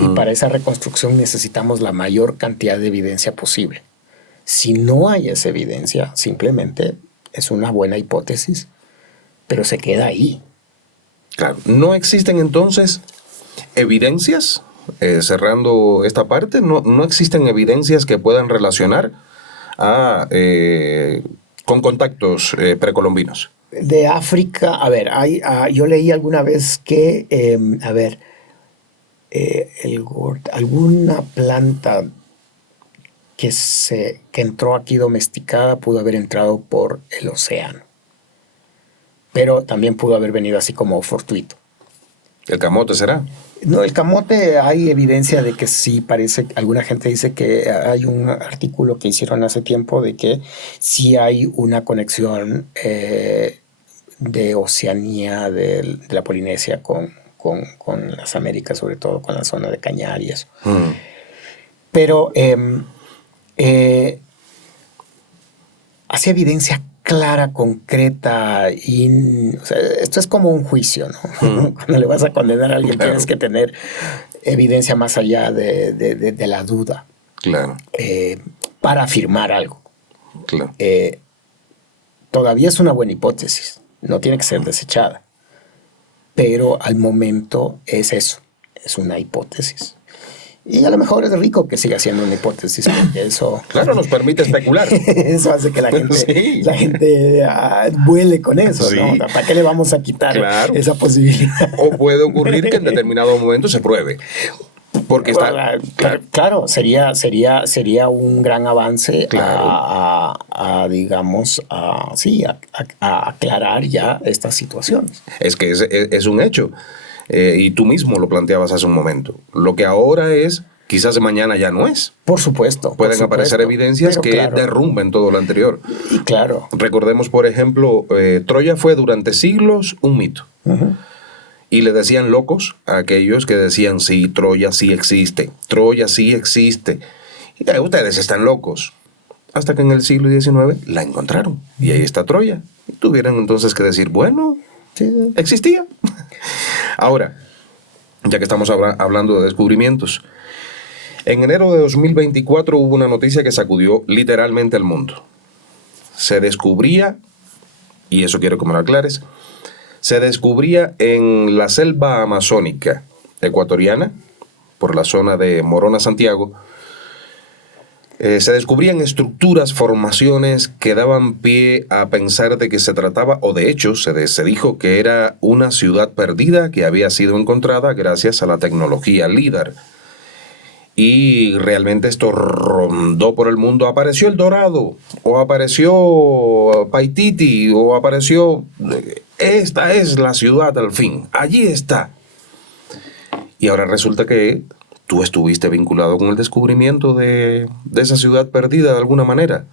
Y para esa reconstrucción necesitamos la mayor cantidad de evidencia posible. Si no hay esa evidencia, simplemente es una buena hipótesis, pero se queda ahí. Claro. ¿No existen entonces evidencias? Cerrando esta parte, ¿no existen evidencias que puedan relacionar con contactos precolombinos? De África, a ver, yo leí alguna vez que, alguna planta que entró aquí domesticada pudo haber entrado por el océano, pero también pudo haber venido así como fortuito. ¿El camote será? No, el camote hay evidencia de que sí parece, alguna gente dice que hay un artículo que hicieron hace tiempo de que sí hay una conexión de Oceanía, de la Polinesia con las Américas, sobre todo con la zona de Cañar y eso. Pero hace evidencia clara, concreta, o sea, esto es como un juicio, ¿no? Cuando le vas a condenar a alguien, claro, tienes que tener evidencia más allá de la duda. Claro. Para afirmar algo. Claro. Todavía es una buena hipótesis, no tiene que ser desechada, pero al momento es eso, es una hipótesis. Y a lo mejor es rico que siga siendo una hipótesis, porque eso... Claro, nos permite especular. Eso hace que la gente vuele con eso, sí, ¿no? ¿Para qué le vamos a quitar, claro, esa posibilidad? O puede ocurrir que en determinado momento se pruebe. Porque está... Claro, sería un gran avance, claro, digamos, a aclarar ya estas situaciones. Es que es un hecho. Y tú mismo lo planteabas hace un momento. Lo que ahora es, quizás mañana ya no es. Por supuesto. Pueden aparecer evidencias que derrumben todo lo anterior. Y claro. Recordemos, por ejemplo, Troya fue durante siglos un mito. Y le decían locos a aquellos que decían, sí, Troya sí existe. Troya sí existe. Y ustedes están locos. Hasta que en el siglo XIX la encontraron. Y ahí está Troya. Y tuvieron entonces que decir, bueno, sí, existía. Ahora, ya que estamos hablando de descubrimientos, en enero de 2024 hubo una noticia que sacudió literalmente el mundo. Se descubría, y eso quiero que me lo aclares, se descubría en la selva amazónica ecuatoriana, por la zona de Morona, Santiago, se descubrían estructuras, formaciones que daban pie a pensar de que se trataba, o de hecho se dijo que era una ciudad perdida que había sido encontrada gracias a la tecnología LIDAR. Y realmente esto rondó por el mundo. Apareció El Dorado, o apareció Paititi, o apareció... Esta es la ciudad al fin, allí está. Y ahora resulta que tú estuviste vinculado con el descubrimiento de esa ciudad perdida de alguna manera.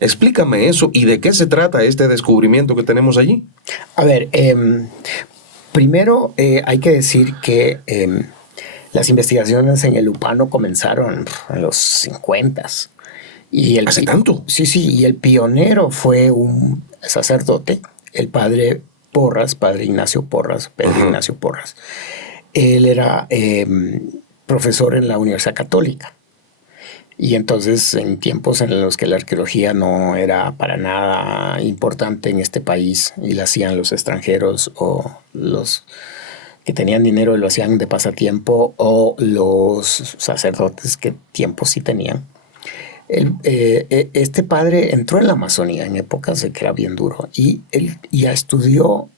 Explícame eso y de qué se trata este descubrimiento que tenemos allí. A ver, primero hay que decir que las investigaciones en el Lupano comenzaron en los 50s. ¿Hace tanto? Sí, sí, y el pionero fue un sacerdote, el padre Porras, padre Ignacio Porras, Pedro Ignacio Porras. Él era profesor en la Universidad Católica. Y entonces, en tiempos en los que la arqueología no era para nada importante en este país y la hacían los extranjeros o los que tenían dinero y lo hacían de pasatiempo, o los sacerdotes que tiempo sí tenían, este padre entró en la Amazonía en épocas de que era bien duro y él ya estudió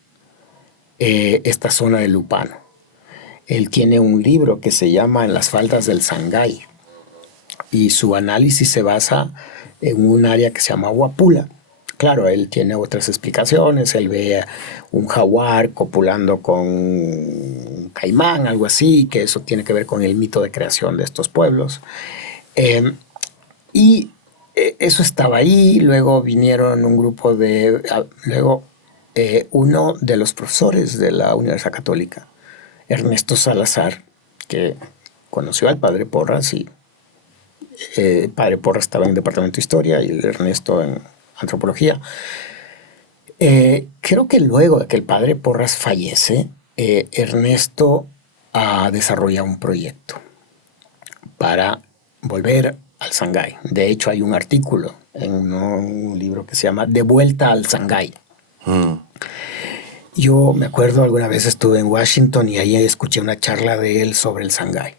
esta zona del Lupano. Él tiene un libro que se llama En las faldas del Sangay y su análisis se basa en un área que se llama Huapula. Claro, él tiene otras explicaciones, él ve un jaguar copulando con un caimán, algo así, que eso tiene que ver con el mito de creación de estos pueblos. Y eso estaba ahí, luego vinieron un grupo de... Luego uno de los profesores de la Universidad Católica, Ernesto Salazar, que conoció al padre Porras y el padre Porras estaba en el departamento de historia y el Ernesto en antropología. Creo que luego de que el padre Porras fallece, Ernesto ha desarrollado un proyecto para volver al Sangay. De hecho, hay un artículo en un libro que se llama De vuelta al Sangay. Yo me acuerdo, alguna vez estuve en Washington y ahí escuché una charla de él sobre el Sangay.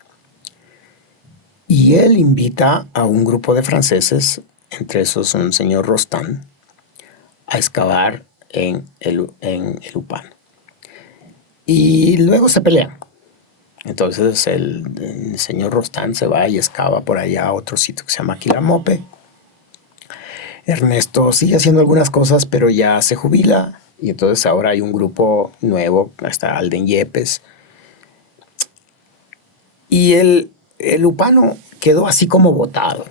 Y él invita a un grupo de franceses, entre esos un señor Rostand, a excavar en el Lupano. Y luego se pelean. Entonces el señor Rostand se va y excava por allá a otro sitio que se llama Quilamope. Ernesto sigue haciendo algunas cosas, pero ya se jubila. Y entonces ahora hay un grupo nuevo, está Alden Yepes. Y el Lupano quedó así como botado.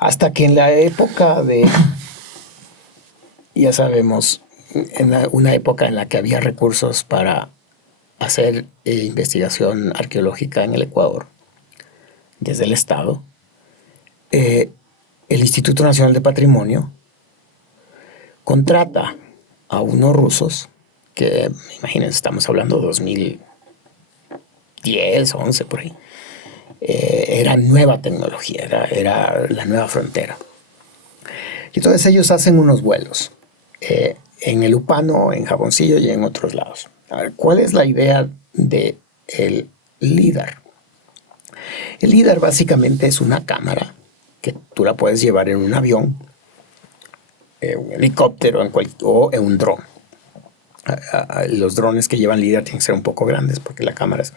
Hasta que en la época de, ya sabemos, una época en la que había recursos para hacer investigación arqueológica en el Ecuador, desde el Estado, el Instituto Nacional de Patrimonio contrata a unos rusos, que imagínense, estamos hablando de 2010, 11 por ahí. Era nueva tecnología, era la nueva frontera. Y entonces ellos hacen unos vuelos en el Lupano, en Jaboncillo y en otros lados. A ver, ¿cuál es la idea del LIDAR? El LIDAR básicamente es una cámara que tú la puedes llevar en un avión, un helicóptero o en un dron. Los drones que llevan LIDAR tienen que ser un poco grandes porque la cámara es...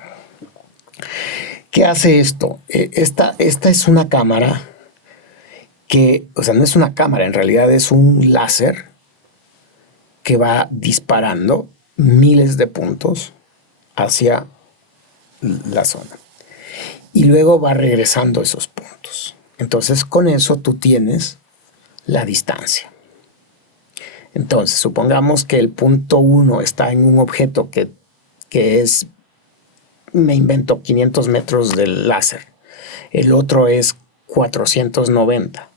¿Qué hace esto? Esta es una cámara que, o sea, no es una cámara, en realidad es un láser que va disparando miles de puntos hacia la zona. Y luego va regresando esos puntos. Entonces, con eso tú tienes la distancia. Entonces, supongamos que el punto 1 está en un objeto que es, me invento, 500 metros del láser. El otro es 490.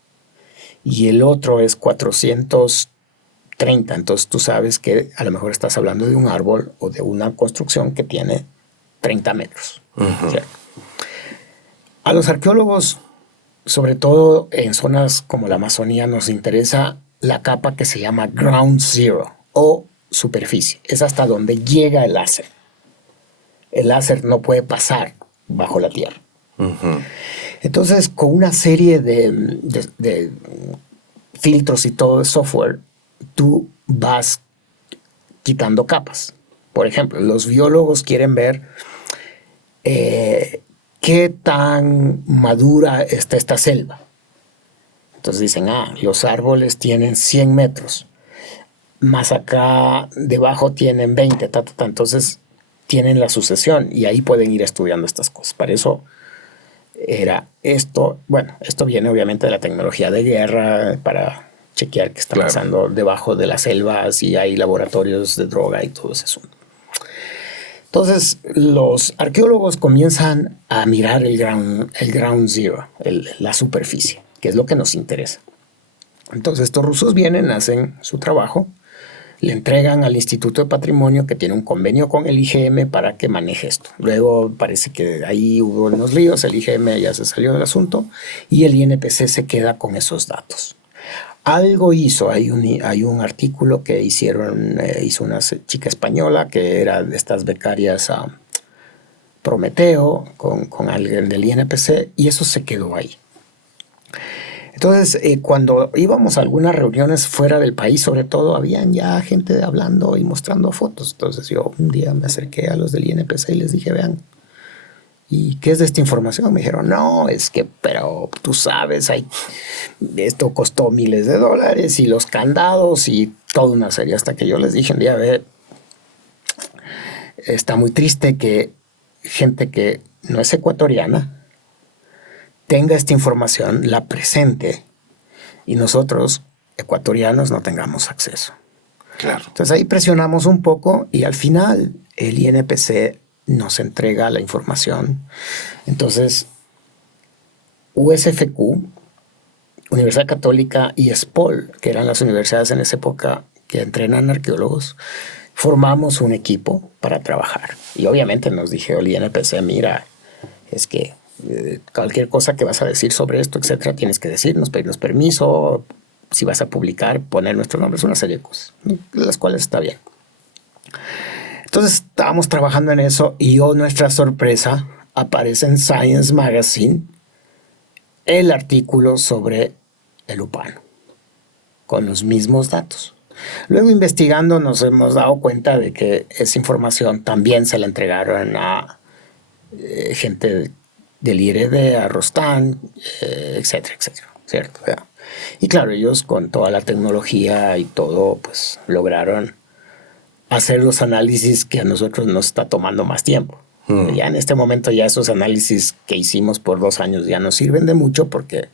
Y el otro es 430. Entonces, tú sabes que a lo mejor estás hablando de un árbol o de una construcción que tiene 30 metros. ¿Cierto? A los arqueólogos, sobre todo en zonas como la Amazonía, nos interesa la capa que se llama ground zero o superficie. Es hasta donde llega el láser. El láser no puede pasar bajo la tierra. Entonces, con una serie de filtros y todo el software, tú vas quitando capas. Por ejemplo, los biólogos quieren ver qué tan madura está esta selva. Entonces dicen, los árboles tienen 100 metros, más acá debajo tienen 20, Entonces tienen la sucesión y ahí pueden ir estudiando estas cosas. Para eso era esto. Bueno, esto viene obviamente de la tecnología de guerra para chequear qué está pasando debajo de las selvas y hay laboratorios de droga y todo ese asunto. Entonces, los arqueólogos comienzan a mirar el ground zero, la superficie, que es lo que nos interesa. Entonces, estos rusos vienen, hacen su trabajo, le entregan al Instituto de Patrimonio, que tiene un convenio con el IGM para que maneje esto. Luego parece que ahí hubo unos líos, el IGM ya se salió del asunto y el INPC se queda con esos datos. Algo hizo, hay un artículo que hizo una chica española que era de estas becarias a Prometeo con alguien del INPC y eso se quedó ahí. Entonces, cuando íbamos a algunas reuniones fuera del país, sobre todo, habían ya gente hablando y mostrando fotos. Entonces yo un día me acerqué a los del INPC y les dije, vean, ¿y qué es de esta información? Me dijeron, no, es que, pero tú sabes, esto costó miles de dólares y los candados y toda una serie. Hasta que yo les dije un día, está muy triste que gente que no es ecuatoriana tenga esta información, la presente y nosotros, ecuatorianos, no tengamos acceso. Claro. Entonces ahí presionamos un poco y al final el INPC nos entrega la información. Entonces, USFQ, Universidad Católica y SPOL, que eran las universidades en esa época que entrenan arqueólogos, formamos un equipo para trabajar. Y obviamente nos dijo el INPC, mira, es que cualquier cosa que vas a decir sobre esto, etcétera, tienes que decirnos, pedirnos permiso, si vas a publicar, poner nuestros nombres, una serie de cosas, las cuales está bien. Entonces estábamos trabajando en eso y nuestra sorpresa, aparece en Science Magazine el artículo sobre el Upano, con los mismos datos. Luego investigando nos hemos dado cuenta de que esa información también se la entregaron a gente del IRD, a Rostán, etcétera, etcétera, ¿cierto? Y claro, ellos con toda la tecnología y todo, pues lograron hacer los análisis que a nosotros nos está tomando más tiempo. Ya en este momento ya esos análisis que hicimos por 2 años ya no sirven de mucho porque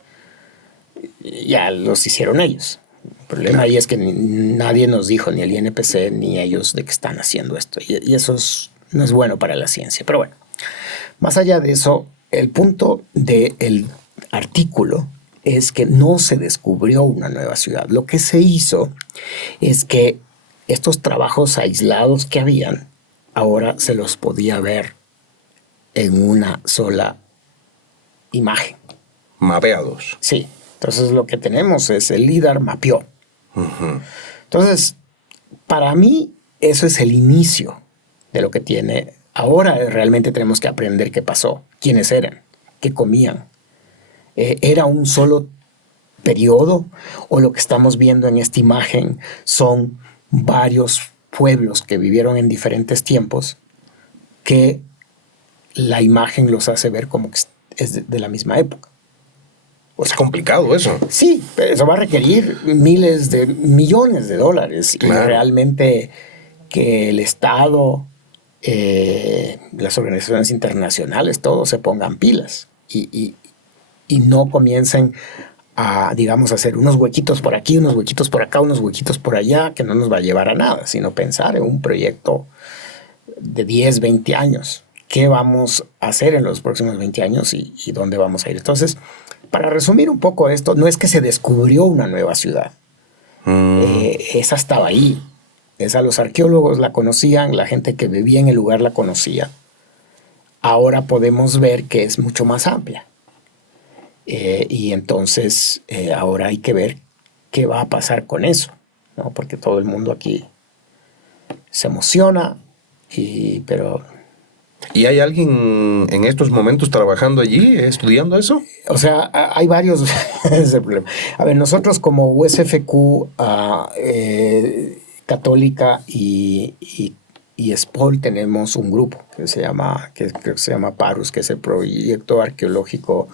ya los hicieron ellos. El problema ahí es que nadie nos dijo, ni el INPC ni ellos, de que están haciendo esto. Y eso no es bueno para la ciencia. Pero bueno, más allá de eso, el punto del artículo es que no se descubrió una nueva ciudad. Lo que se hizo es que estos trabajos aislados que habían, ahora se los podía ver en una sola imagen. Mapeados. Sí. Entonces lo que tenemos es el LIDAR mapeó. Entonces, para mí, eso es el inicio de lo que tiene. Ahora realmente tenemos que aprender qué pasó, quiénes eran, qué comían. ¿Era un solo periodo o lo que estamos viendo en esta imagen son varios pueblos que vivieron en diferentes tiempos que la imagen los hace ver como que es de la misma época? Es complicado eso. Sí, pero eso va a requerir millones de dólares. Claro. Y realmente que el Estado, las organizaciones internacionales, todos se pongan pilas y no comiencen a, digamos, hacer unos huequitos por aquí, unos huequitos por acá, unos huequitos por allá, que no nos va a llevar a nada, sino pensar en un proyecto de 10, 20 años. ¿Qué vamos a hacer en los próximos 20 años y dónde vamos a ir? Entonces, para resumir un poco esto, no es que se descubrió una nueva ciudad. Esa estaba ahí. Esa los arqueólogos la conocían, la gente que vivía en el lugar la conocía. Ahora podemos ver que es mucho más amplia. Y entonces ahora hay que ver qué va a pasar con eso, ¿no? Porque todo el mundo aquí se emociona, pero... ¿Y hay alguien en estos momentos trabajando allí, estudiando eso? O sea, hay varios. Es el problema. A ver, nosotros como USFQ, Católica y SPOL tenemos un grupo que creo que se llama PARUS, que es el Proyecto Arqueológico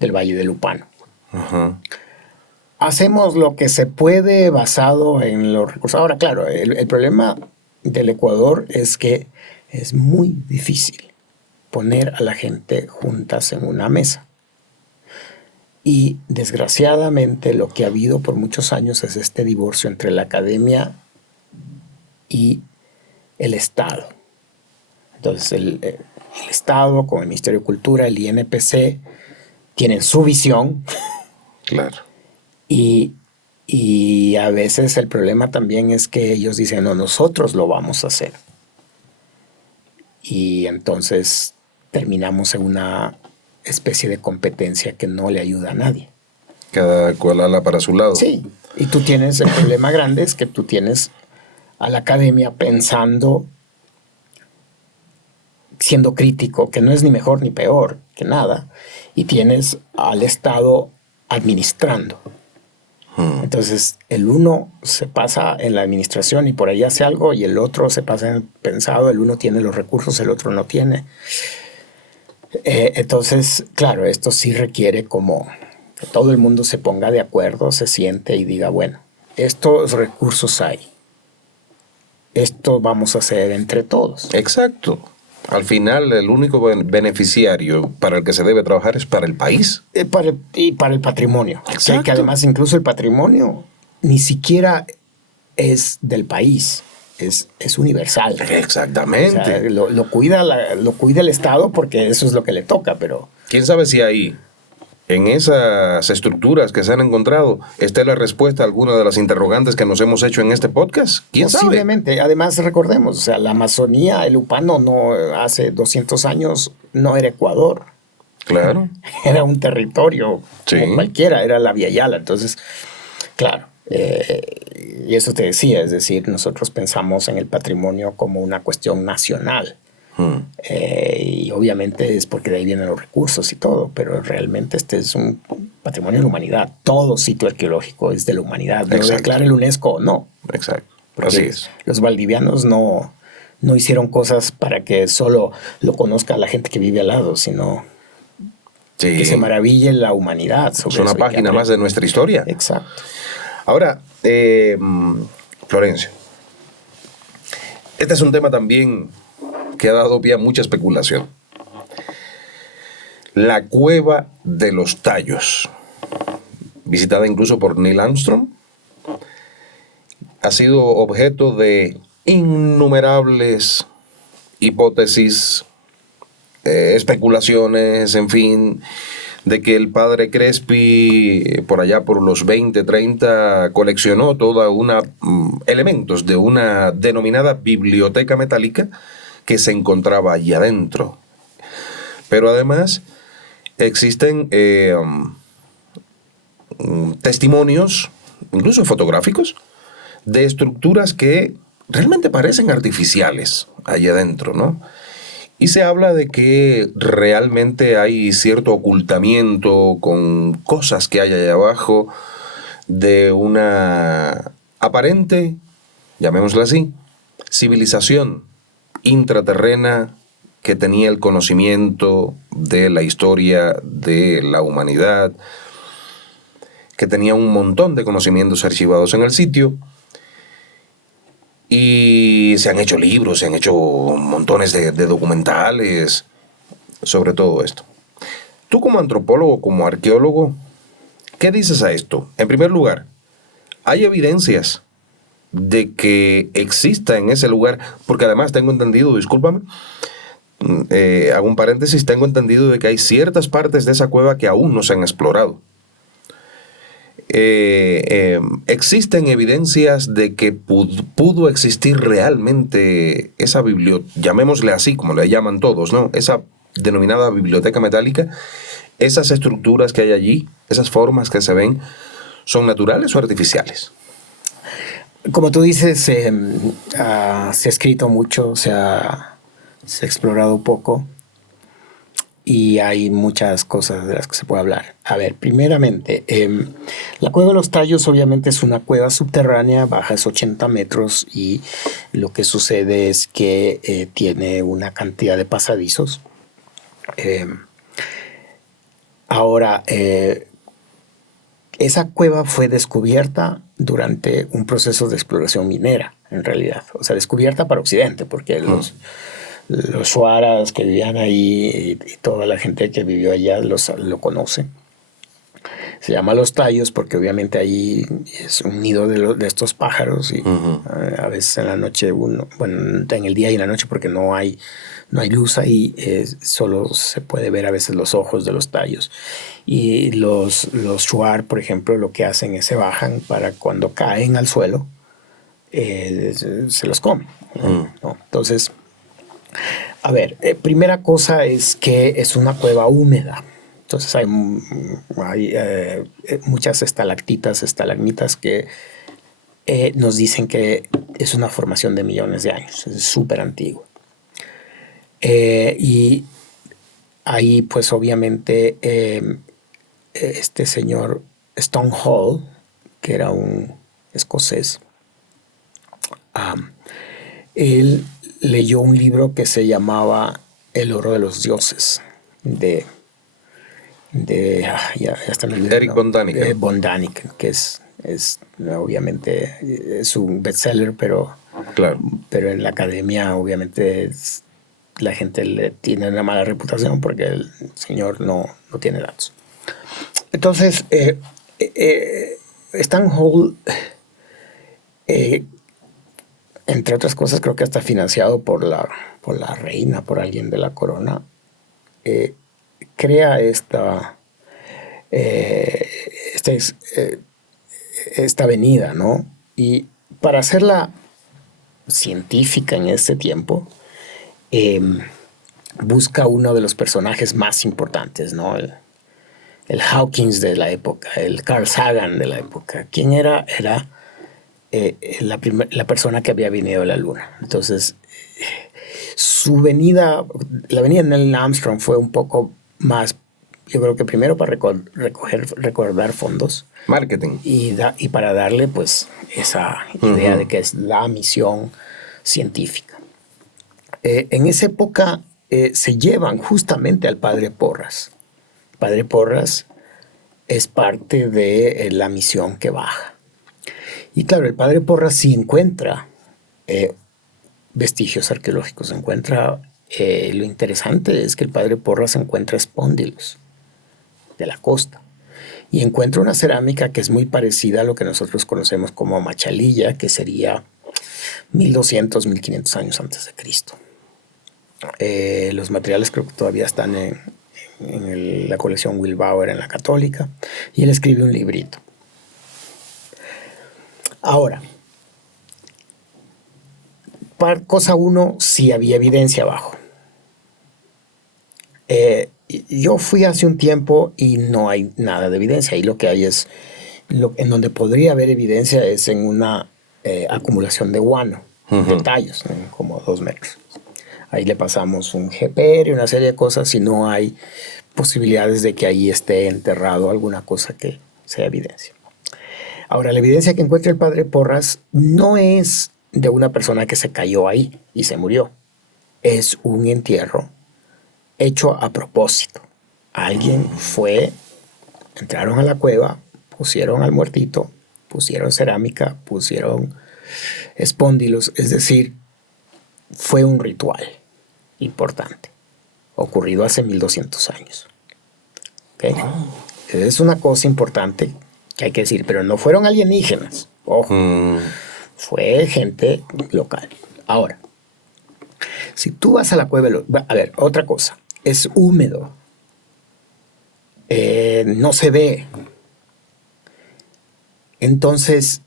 del Valle del Upano. Hacemos lo que se puede basado en los recursos. Ahora, claro, el problema del Ecuador es que Es muy difícil poner a la gente juntas en una mesa. Y desgraciadamente lo que ha habido por muchos años es este divorcio entre la academia y el Estado. Entonces el Estado con el Ministerio de Cultura, el INPC, tienen su visión. Claro. Y a veces el problema también es que ellos dicen, no, nosotros lo vamos a hacer. Y entonces terminamos en una especie de competencia que no le ayuda a nadie. Cada cual ala para su lado. Sí, y tú tienes, el problema grande es que tú tienes a la academia pensando, siendo crítico, que no es ni mejor ni peor que nada, y tienes al Estado administrando. Entonces, el uno se pasa en la administración y por ahí hace algo, y el otro se pasa en el pensado, el uno tiene los recursos, el otro no tiene. Entonces, claro, esto sí requiere como que todo el mundo se ponga de acuerdo, se siente y diga, bueno, estos recursos hay. Esto vamos a hacer entre todos. Exacto. Al final, el único beneficiario para el que se debe trabajar es para el país. Y para el patrimonio. Exacto. Que además incluso el patrimonio ni siquiera es del país, es universal. Exactamente. O sea, lo cuida el Estado porque eso es lo que le toca, pero... ¿Quién sabe si ahí, en esas estructuras que se han encontrado, esté la respuesta a alguna de las interrogantes que nos hemos hecho en este podcast? ¿Quién sabe? Posiblemente. Además, recordemos, o sea, la Amazonía, el Upano, no, hace 200 años no era Ecuador. Claro. Era un territorio Sí. como cualquiera, era la Via Yala. Entonces, claro, y eso te decía, es decir, nosotros pensamos en el patrimonio como una cuestión nacional. Y obviamente es porque de ahí vienen los recursos y todo, pero realmente este es un patrimonio de la humanidad. Todo sitio arqueológico es de la humanidad. ¿Lo Exacto. declara el UNESCO? No. Exacto. Porque Así es. los valdivianos no hicieron cosas para que solo lo conozca la gente que vive al lado, sino Sí. que se maraville la humanidad sobre Es una eso y que página aprenda. más de nuestra historia. Exacto. Ahora, Florencio, este es un tema también que ha dado pie a mucha especulación. La cueva de los tallos, visitada incluso por Neil Armstrong, ha sido objeto de innumerables hipótesis, especulaciones, en fin, de que el padre Crespi, por allá por los 20, 30, coleccionó toda una elementos de una denominada biblioteca metálica que se encontraba allí adentro. Pero además existen testimonios, incluso fotográficos, de estructuras que realmente parecen artificiales allí adentro, ¿no? Y se habla de que realmente hay cierto ocultamiento con cosas que hay allá abajo de una aparente, llamémosla así, civilización intraterrena que tenía el conocimiento de la historia de la humanidad, que tenía un montón de conocimientos archivados en el sitio. Y se han hecho libros, se han hecho montones de documentales sobre todo esto. Tú como antropólogo, como arqueólogo, ¿qué dices a esto? En primer lugar, ¿hay evidencias de que exista en ese lugar? Porque además tengo entendido, discúlpame, hago un paréntesis, tengo entendido de que hay ciertas partes de esa cueva que aún no se han explorado. Existen evidencias de que pudo existir realmente esa biblioteca, llamémosle así, como le llaman todos, ¿no? Esa denominada biblioteca metálica. Esas estructuras que hay allí, esas formas que se ven, ¿son naturales o artificiales? Como tú dices, se ha escrito mucho, se ha explorado poco. Y hay muchas cosas de las que se puede hablar. A ver, primeramente, la Cueva de los Tallos obviamente es una cueva subterránea, baja es 80 metros y lo que sucede es que tiene una cantidad de pasadizos. Ahora, esa cueva fue descubierta durante un proceso de exploración minera, en realidad. O sea, descubierta para Occidente, porque los shuaras que vivían ahí y toda la gente que vivió allá lo conoce. Se llama Los Tallos porque obviamente ahí es un nido de estos pájaros y a veces en la noche, bueno, en el día y en la noche porque no hay luz ahí, solo se puede ver a veces los ojos de los tallos. Y los shuar, por ejemplo, lo que hacen es se bajan para cuando caen al suelo, se los comen, ¿no? Entonces, a ver, primera cosa es que es una cueva húmeda. Entonces hay muchas estalactitas, estalagmitas que nos dicen que es una formación de millones de años, es súper antiguo. Y ahí pues obviamente este señor Stonehall, que era un escocés, él leyó un libro que se llamaba El oro de los dioses, ya está en el libro, Eric von Däniken. Von Däniken, que es obviamente es un bestseller, pero Claro. en la academia obviamente la gente le tiene una mala reputación porque el señor no tiene datos. Entonces, Stan Hall, entre otras cosas, creo que está financiado por la reina, por alguien de la corona, crea esta avenida, ¿no? Y para hacerla científica en este tiempo, busca uno de los personajes más importantes, ¿no? El Hawkins de la época, el Carl Sagan de la época. ¿Quién era? Era la persona que había venido a la Luna. Entonces, la venida de Neil Armstrong fue un poco más, yo creo que primero para recordar fondos. Marketing. Y para darle pues esa idea de que es la misión científica. En esa época se llevan justamente al padre Porras. El padre Porras es parte de la misión que baja. Y claro, el padre Porras sí encuentra vestigios arqueológicos. Lo interesante es que el padre Porras encuentra espóndilos de la costa. Y encuentra una cerámica que es muy parecida a lo que nosotros conocemos como Machalilla, que sería 1200, 1500 años antes de Cristo. Los materiales creo que todavía están en la colección Wilbauer en la Católica, y él escribe un librito. Ahora, cosa uno, sí había evidencia abajo. Yo fui hace un tiempo y no hay nada de evidencia. Ahí lo que hay es, en donde podría haber evidencia es en una acumulación de guano, de tallos, ¿no? Como 2 metros. Ahí le pasamos un GPR y una serie de cosas y no hay posibilidades de que ahí esté enterrado alguna cosa que sea evidencia. Ahora, la evidencia que encuentra el padre Porras no es de una persona que se cayó ahí y se murió. Es un entierro hecho a propósito. Alguien entraron a la cueva, pusieron al muertito, pusieron cerámica, pusieron espóndilos, es decir, fue un ritual importante, ocurrido hace 1200 años. ¿Okay? Es una cosa importante que hay que decir, pero no fueron alienígenas, ojo, fue gente local. Ahora, si tú vas a la cueva, a ver, otra cosa, es húmedo, no se ve. Entonces,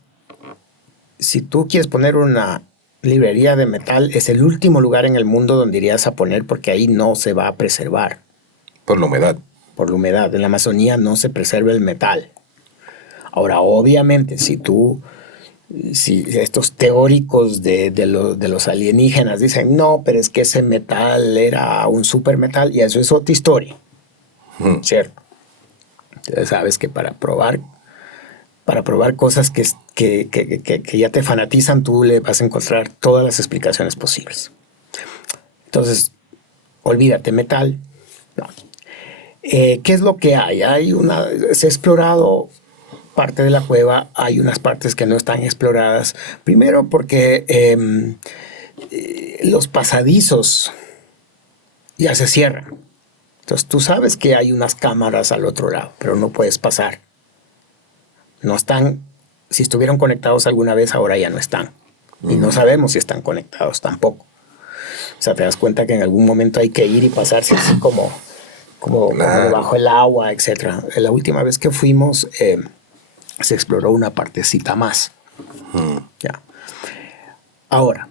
si tú quieres poner una librería de metal, es el último lugar en el mundo donde irías a poner, porque ahí no se va a preservar. Por la humedad. Por la humedad. En la Amazonía no se preserva el metal. Ahora, obviamente, si estos teóricos de los alienígenas dicen, no, pero es que ese metal era un supermetal, y eso es otra historia, ¿cierto? Entonces sabes que para probar cosas que ya te fanatizan, tú le vas a encontrar todas las explicaciones posibles. Entonces, olvídate, metal. No. ¿Qué es lo que hay? Se ha explorado parte de la cueva, hay unas partes que no están exploradas. Primero porque los pasadizos ya se cierran. Entonces tú sabes que hay unas cámaras al otro lado, pero no puedes pasar. No están, si estuvieron conectados alguna vez, ahora ya no están. Y no sabemos si están conectados tampoco. O sea, te das cuenta que en algún momento hay que ir y pasarse así como bajo el agua, etc. La última vez que fuimos, se exploró una partecita más. Ya. Ahora,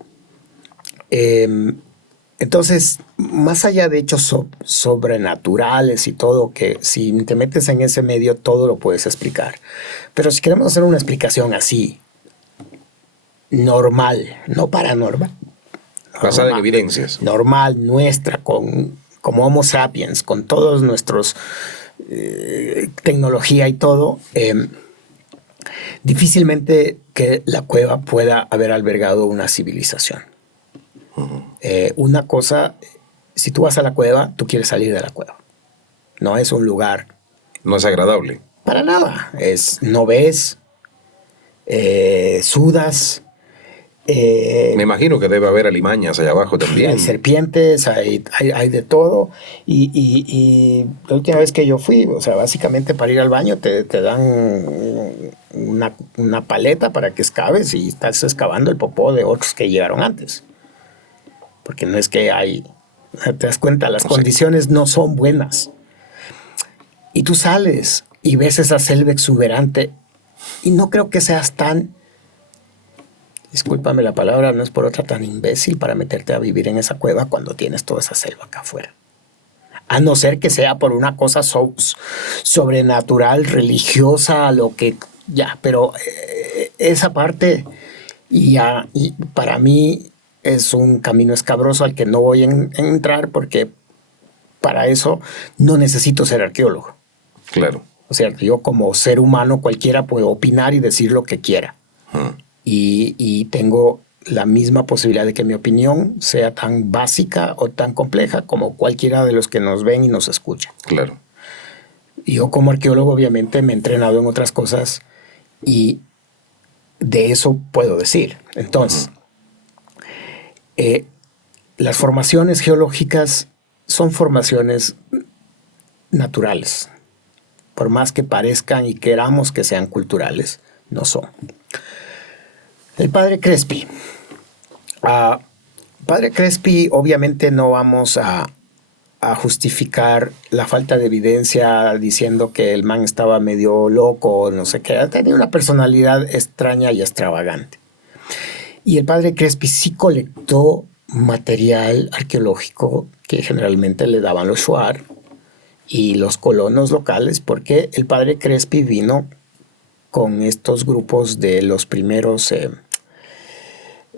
entonces, más allá de hechos sobrenaturales y todo, que si te metes en ese medio, todo lo puedes explicar. Pero si queremos hacer una explicación así, normal, no paranormal. Basada en evidencias. Normal, nuestra, como Homo sapiens, con todos nuestros tecnología y todo, difícilmente que la cueva pueda haber albergado una civilización. Una cosa, si tú vas a la cueva, tú quieres salir de la cueva. No es un lugar. No es agradable. Para nada. No ves, sudas. Me imagino que debe haber alimañas allá abajo también. Hay serpientes, hay de todo. Y la última vez que yo fui, o sea, básicamente para ir al baño te dan una paleta para que excaves y estás excavando el popó de otros que llegaron antes. Porque no es que hay, te das cuenta, las condiciones no son buenas. Y tú sales y ves esa selva exuberante y no creo que seas tan, discúlpame la palabra, no es por otra, tan imbécil para meterte a vivir en esa cueva cuando tienes toda esa selva acá afuera. A no ser que sea por una cosa sobrenatural, religiosa, lo que ya, pero esa parte y para mí es un camino escabroso al que no voy a entrar porque para eso no necesito ser arqueólogo. Claro. O sea, yo como ser humano cualquiera puedo opinar y decir lo que quiera. Y tengo la misma posibilidad de que mi opinión sea tan básica o tan compleja como cualquiera de los que nos ven y nos escuchan. Claro. Y yo como arqueólogo obviamente me he entrenado en otras cosas y de eso puedo decir. Entonces, las formaciones geológicas son formaciones naturales. Por más que parezcan y queramos que sean culturales, no son. El padre Crespi. Padre Crespi, obviamente no vamos a justificar la falta de evidencia diciendo que el man estaba medio loco, no sé qué. Tenía una personalidad extraña y extravagante. Y el padre Crespi sí colectó material arqueológico que generalmente le daban los shuar y los colonos locales, porque el padre Crespi vino con estos grupos de los primeros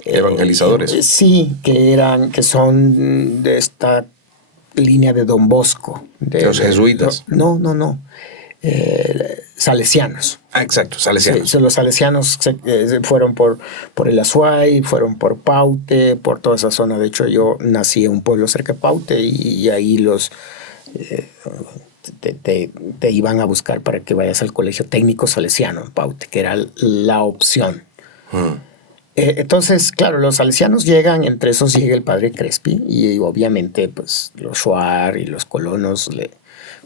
evangelizadores. Sí, que son de esta línea de Don Bosco. De los jesuitas. No. Salesianos. Exacto, salesianos. Sí, los salesianos fueron por el Azuay, fueron por Paute, por toda esa zona. De hecho, yo nací en un pueblo cerca de Paute y ahí los te iban a buscar para que vayas al colegio técnico salesiano en Paute, que era la opción. Entonces, claro, los salesianos llegan, entre esos llega el padre Crespi y obviamente pues los shuar y los colonos le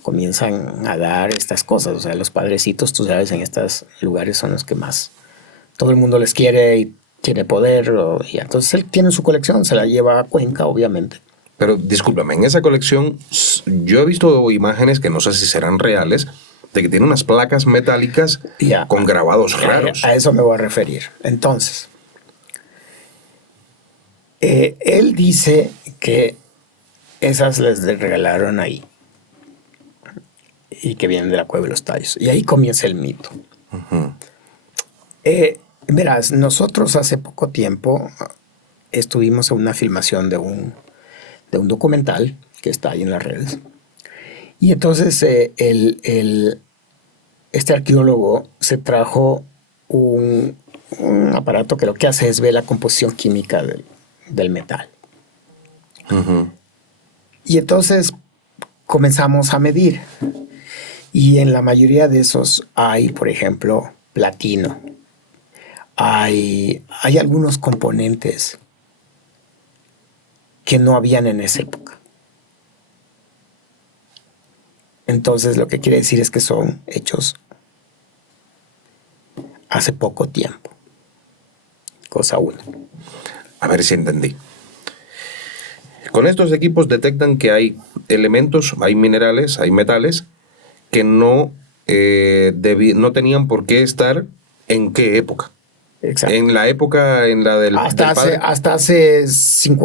comienzan a dar estas cosas. O sea, los padrecitos, tú sabes, en estos lugares son los que más todo el mundo les quiere y tiene poder. Y entonces él tiene su colección, se la lleva a Cuenca, obviamente. Pero discúlpame, en esa colección yo he visto imágenes que no sé si serán reales, de que tiene unas placas metálicas con grabados raros. A eso me voy a referir. Entonces, él dice que esas les regalaron ahí y que vienen de la Cueva de los Tallos. Y ahí comienza el mito. Verás, nosotros hace poco tiempo estuvimos en una filmación de un documental que está ahí en las redes. Y entonces este arqueólogo se trajo un aparato que lo que hace es ver la composición química del metal. Y entonces comenzamos a medir. Y en la mayoría de esos hay, por ejemplo, platino. Hay algunos componentes que no habían en esa época. Entonces lo que quiere decir es que son hechos hace poco tiempo. Cosa una. A ver si entendí. Con estos equipos detectan que hay elementos, hay minerales, hay metales que no tenían por qué estar en qué época. Exacto. En la época en la del padre. Hasta hace 100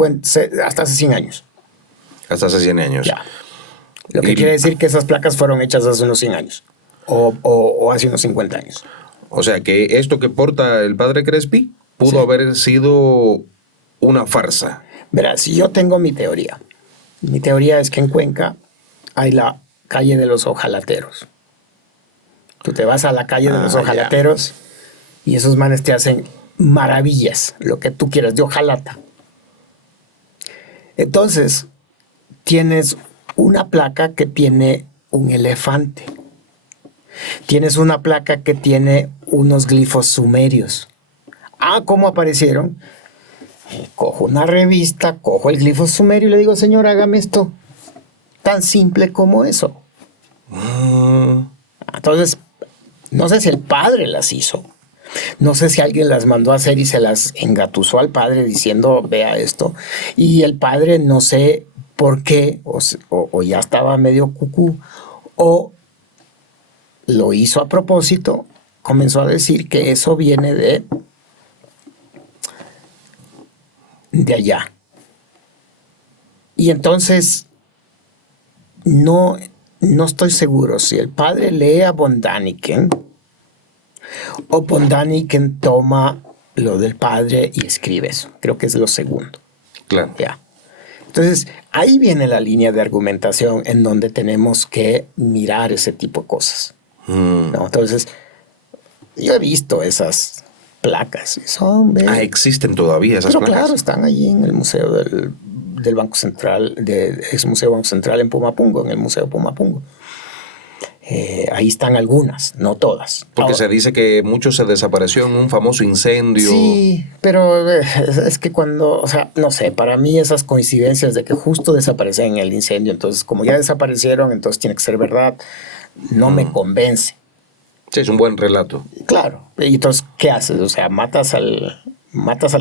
años. Hasta hace 100 años. Ya. Lo que quiere decir que esas placas fueron hechas hace unos 100 años. O hace unos 50 años. O sea que esto que porta el padre Crespi pudo haber sido una farsa. Verás, yo tengo mi teoría. Mi teoría es que en Cuenca hay la calle de los ojalateros. Tú te vas a la calle de los ojalateros y esos manes te hacen maravillas, lo que tú quieras, de hojalata. Entonces, tienes una placa que tiene un elefante. Tienes una placa que tiene unos glifos sumerios. ¿Cómo aparecieron? Cojo una revista, cojo el glifo sumerio y le digo, señor, hágame esto. Tan simple como eso. Entonces, no sé si el padre las hizo. No sé si alguien las mandó a hacer y se las engatusó al padre diciendo, vea esto. Y el padre no sé por qué, o ya estaba medio cucú, o lo hizo a propósito, comenzó a decir que eso viene de allá. Y entonces no estoy seguro si el padre lee a von Däniken o von Däniken toma lo del padre y escribe eso. Creo que es lo segundo. Claro. Ya. Entonces, ahí viene la línea de argumentación en donde tenemos que mirar ese tipo de cosas. ¿No? Entonces, yo he visto esas placas. Existen todavía esas placas. Claro, están allí en el Museo del Banco Central, ex Museo Banco Central en Pumapungo, en el Museo Pumapungo. Ahí están algunas, no todas. Porque se dice que mucho se desapareció en un famoso incendio. Sí, pero es que cuando, o sea, no sé, para mí esas coincidencias de que justo desaparecen en el incendio, entonces como ya desaparecieron, entonces tiene que ser verdad, no me convence. Sí, es un buen relato. Claro. Y entonces, ¿qué haces? O sea, matas al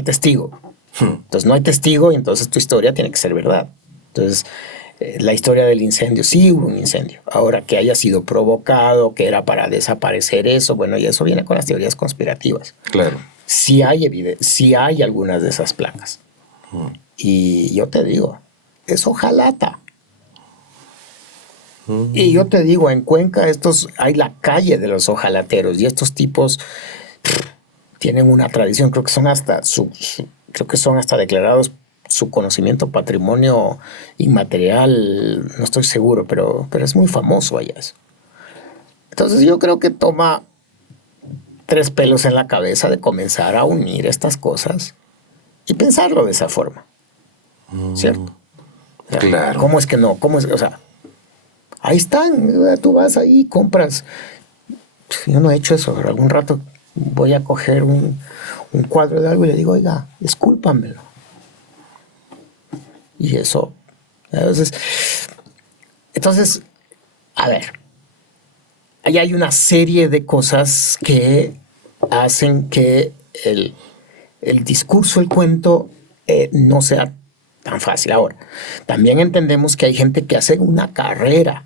testigo. Entonces no hay testigo y entonces tu historia tiene que ser verdad. Entonces, la historia del incendio, sí hubo un incendio. Ahora, que haya sido provocado, que era para desaparecer eso, bueno, y eso viene con las teorías conspirativas. Claro. Sí hay algunas de esas placas. Y yo te digo, es hojalata. Y yo te digo, en Cuenca hay la calle de los hojalateros y estos tipos tienen una tradición, creo que son hasta declarados su conocimiento patrimonio inmaterial, no estoy seguro, pero es muy famoso allá eso. Entonces yo creo que toma 3 pelos en la cabeza de comenzar a unir estas cosas y pensarlo de esa forma. ¿Cierto? O sea, claro. ¿Cómo es que no? O sea, ahí están, tú vas ahí, compras. Yo no he hecho eso, pero algún rato voy a coger un cuadro de algo y le digo, oiga, escúlpamelo. Y eso. Entonces, a ver, ahí hay una serie de cosas que hacen que el discurso, el cuento, no sea tan fácil. Ahora, también entendemos que hay gente que hace una carrera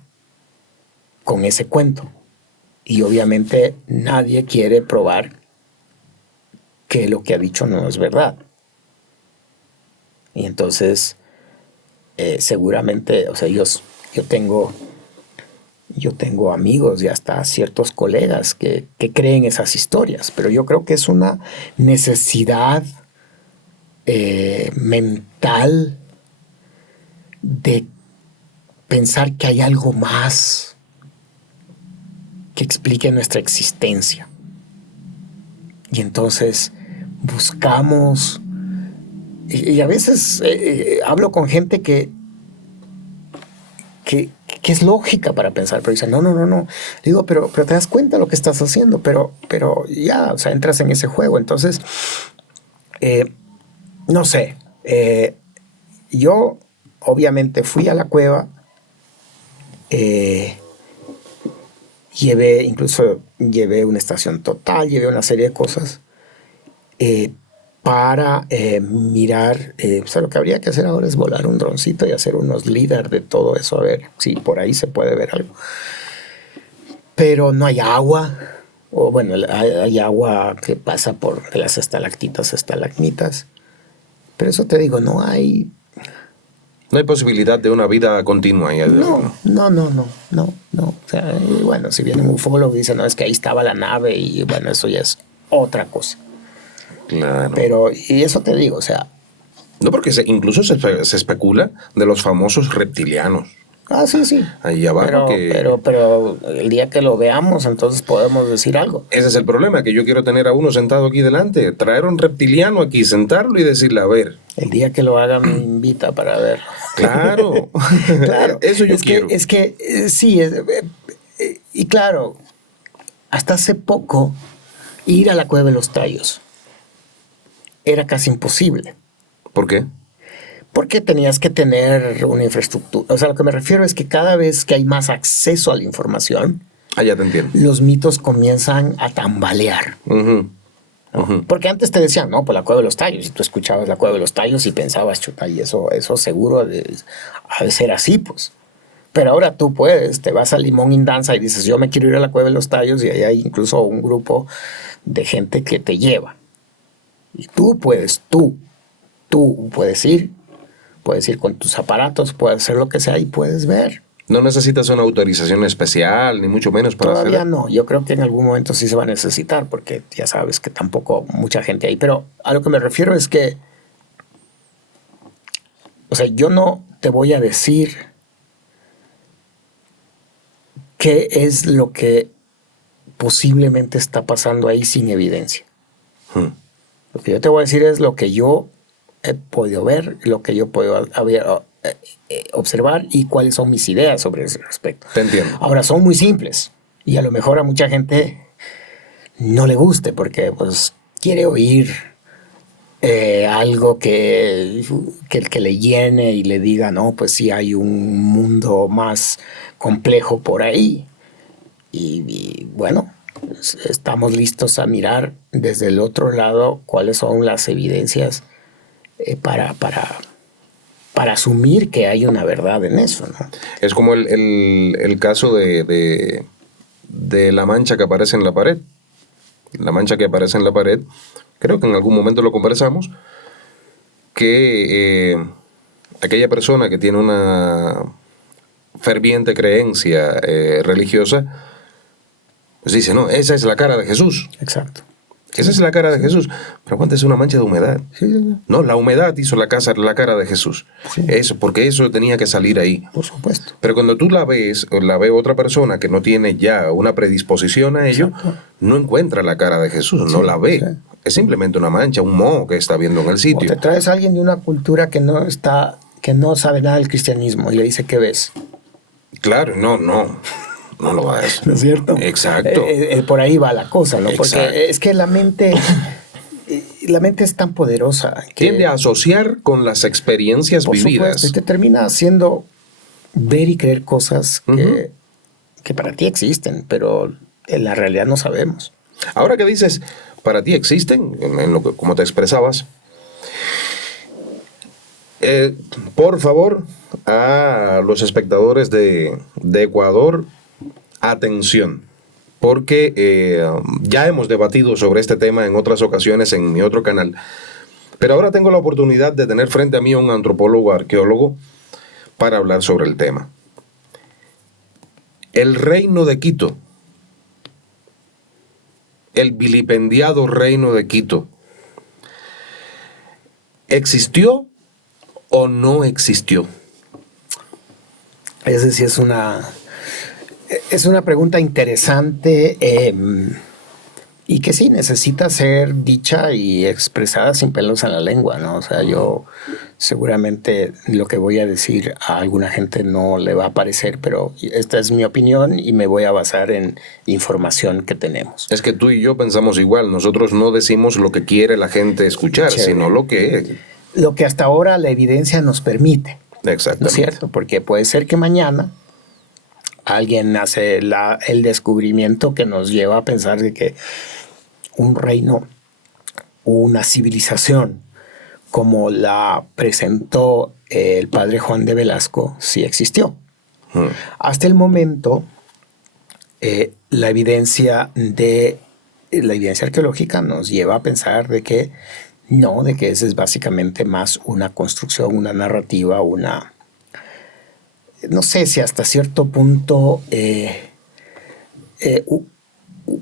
con ese cuento. Y obviamente nadie quiere probar que lo que ha dicho no es verdad. Y entonces, seguramente, o sea, yo tengo amigos y hasta ciertos colegas que creen esas historias, pero yo creo que es una necesidad mental de pensar que hay algo más que explique nuestra existencia. Y entonces buscamos, y a veces hablo con gente que es lógica para pensar, pero dice, no. Digo, pero te das cuenta de lo que estás haciendo, pero ya, o sea, entras en ese juego. Entonces, no sé, yo obviamente fui a la cueva llevé una estación total, llevé una serie de cosas para mirar. O sea, lo que habría que hacer ahora es volar un droncito y hacer unos LIDAR de todo eso, a ver si por ahí se puede ver algo. Pero no hay agua, o bueno, hay agua que pasa por de las estalactitas, estalagmitas. Pero eso te digo, no hay... No hay posibilidad de una vida continua ahí. No. O sea, y bueno, si viene un ufólogo y dice, no, es que ahí estaba la nave, y bueno, eso ya es otra cosa. Claro. Pero, y eso te digo, o sea... No, porque incluso se especula de los famosos reptilianos. Ah, sí. Ahí abajo pero el día que lo veamos, entonces podemos decir algo. Ese es el problema, que yo quiero tener a uno sentado aquí delante, traer un reptiliano aquí, sentarlo y decirle, a ver. El día que lo haga me invita para verlo. Claro. Claro. Eso yo quiero. Sí, y claro, hasta hace poco ir a la Cueva de los Tallos era casi imposible. ¿Por qué? Porque tenías que tener una infraestructura. O sea, lo que me refiero es que cada vez que hay más acceso a la información, Ya te entiendo. los mitos comienzan a tambalear. Ujú. ¿No? Porque antes te decían, no, pues la Cueva de los Tallos, y tú escuchabas la Cueva de los Tallos y pensabas, chuta, y eso seguro ha de ser así, pues. Pero ahora tú puedes, te vas a Limón Indanza y dices, yo me quiero ir a la Cueva de los Tallos, y ahí hay incluso un grupo de gente que te lleva. Y tú puedes ir con tus aparatos, puedes hacer lo que sea y puedes ver. No necesitas una autorización especial, ni mucho menos para Todavía hacer. no, yo creo que en algún momento sí se va a necesitar, porque ya sabes que tampoco mucha gente hay. Pero a lo que me refiero es que, o sea, yo no te voy a decir qué es lo que posiblemente está pasando ahí sin evidencia. Lo que yo te voy a decir es lo que yo he podido ver, lo que yo puedo observar y cuáles son mis ideas sobre ese respecto. Te entiendo. Ahora, son muy simples y a lo mejor a mucha gente no le guste porque pues quiere oír algo que le llene y le diga, no, pues sí hay un mundo más complejo por ahí. Y bueno, estamos listos a mirar desde el otro lado cuáles son las evidencias para asumir que hay una verdad en eso, ¿no? Es como el caso de la mancha que aparece en la pared. La mancha que aparece en la pared, creo que en algún momento lo conversamos, que aquella persona que tiene una ferviente creencia religiosa, pues dice, no, esa es la cara de Jesús. Exacto. Esa es la cara de Jesús. Pero aguanta, es una mancha de humedad. Sí. No, la humedad hizo la cara de Jesús. Sí. Eso, porque eso tenía que salir ahí. Por supuesto. Pero cuando tú la ves, o la ve otra persona que no tiene ya una predisposición a ello, Exacto. no encuentra la cara de Jesús, no la ve. Sí. Es simplemente una mancha, un moho que está viendo en el O sitio. te traes a alguien de una cultura que no sabe nada del cristianismo y le dice, ¿qué ves? Claro, no lo vas. ¿No es cierto? Exacto. Por ahí va la cosa, ¿no? Exacto. Porque es que la mente es tan poderosa que Tiende a asociar con las experiencias por vividas. supuesto, y te termina haciendo ver y creer cosas que para ti existen, pero en la realidad no sabemos. Ahora que dices, para ti existen, en lo que, como te expresabas, por favor, a los espectadores de Ecuador, atención, porque ya hemos debatido sobre este tema en otras ocasiones en mi otro canal, pero ahora tengo la oportunidad de tener frente a mí a un antropólogo, arqueólogo, para hablar sobre el tema. El reino de Quito, el vilipendiado reino de Quito, ¿existió o no existió? Es decir, es una pregunta interesante y que sí necesita ser dicha y expresada sin pelos en la lengua, ¿no? O sea, yo seguramente lo que voy a decir a alguna gente no le va a parecer, pero esta es mi opinión y me voy a basar en información que tenemos. Es que tú y yo pensamos igual, nosotros no decimos lo que quiere la gente escuchar, Chévere. sino lo que... Lo que hasta ahora la evidencia nos permite. ¿No es Exactamente. cierto? Porque puede ser que mañana alguien hace el descubrimiento que nos lleva a pensar de que un reino, una civilización, como la presentó el padre Juan de Velasco, sí existió. Hasta el momento, la evidencia arqueológica nos lleva a pensar de que no, de que esa es básicamente más una construcción, una narrativa, no sé si hasta cierto punto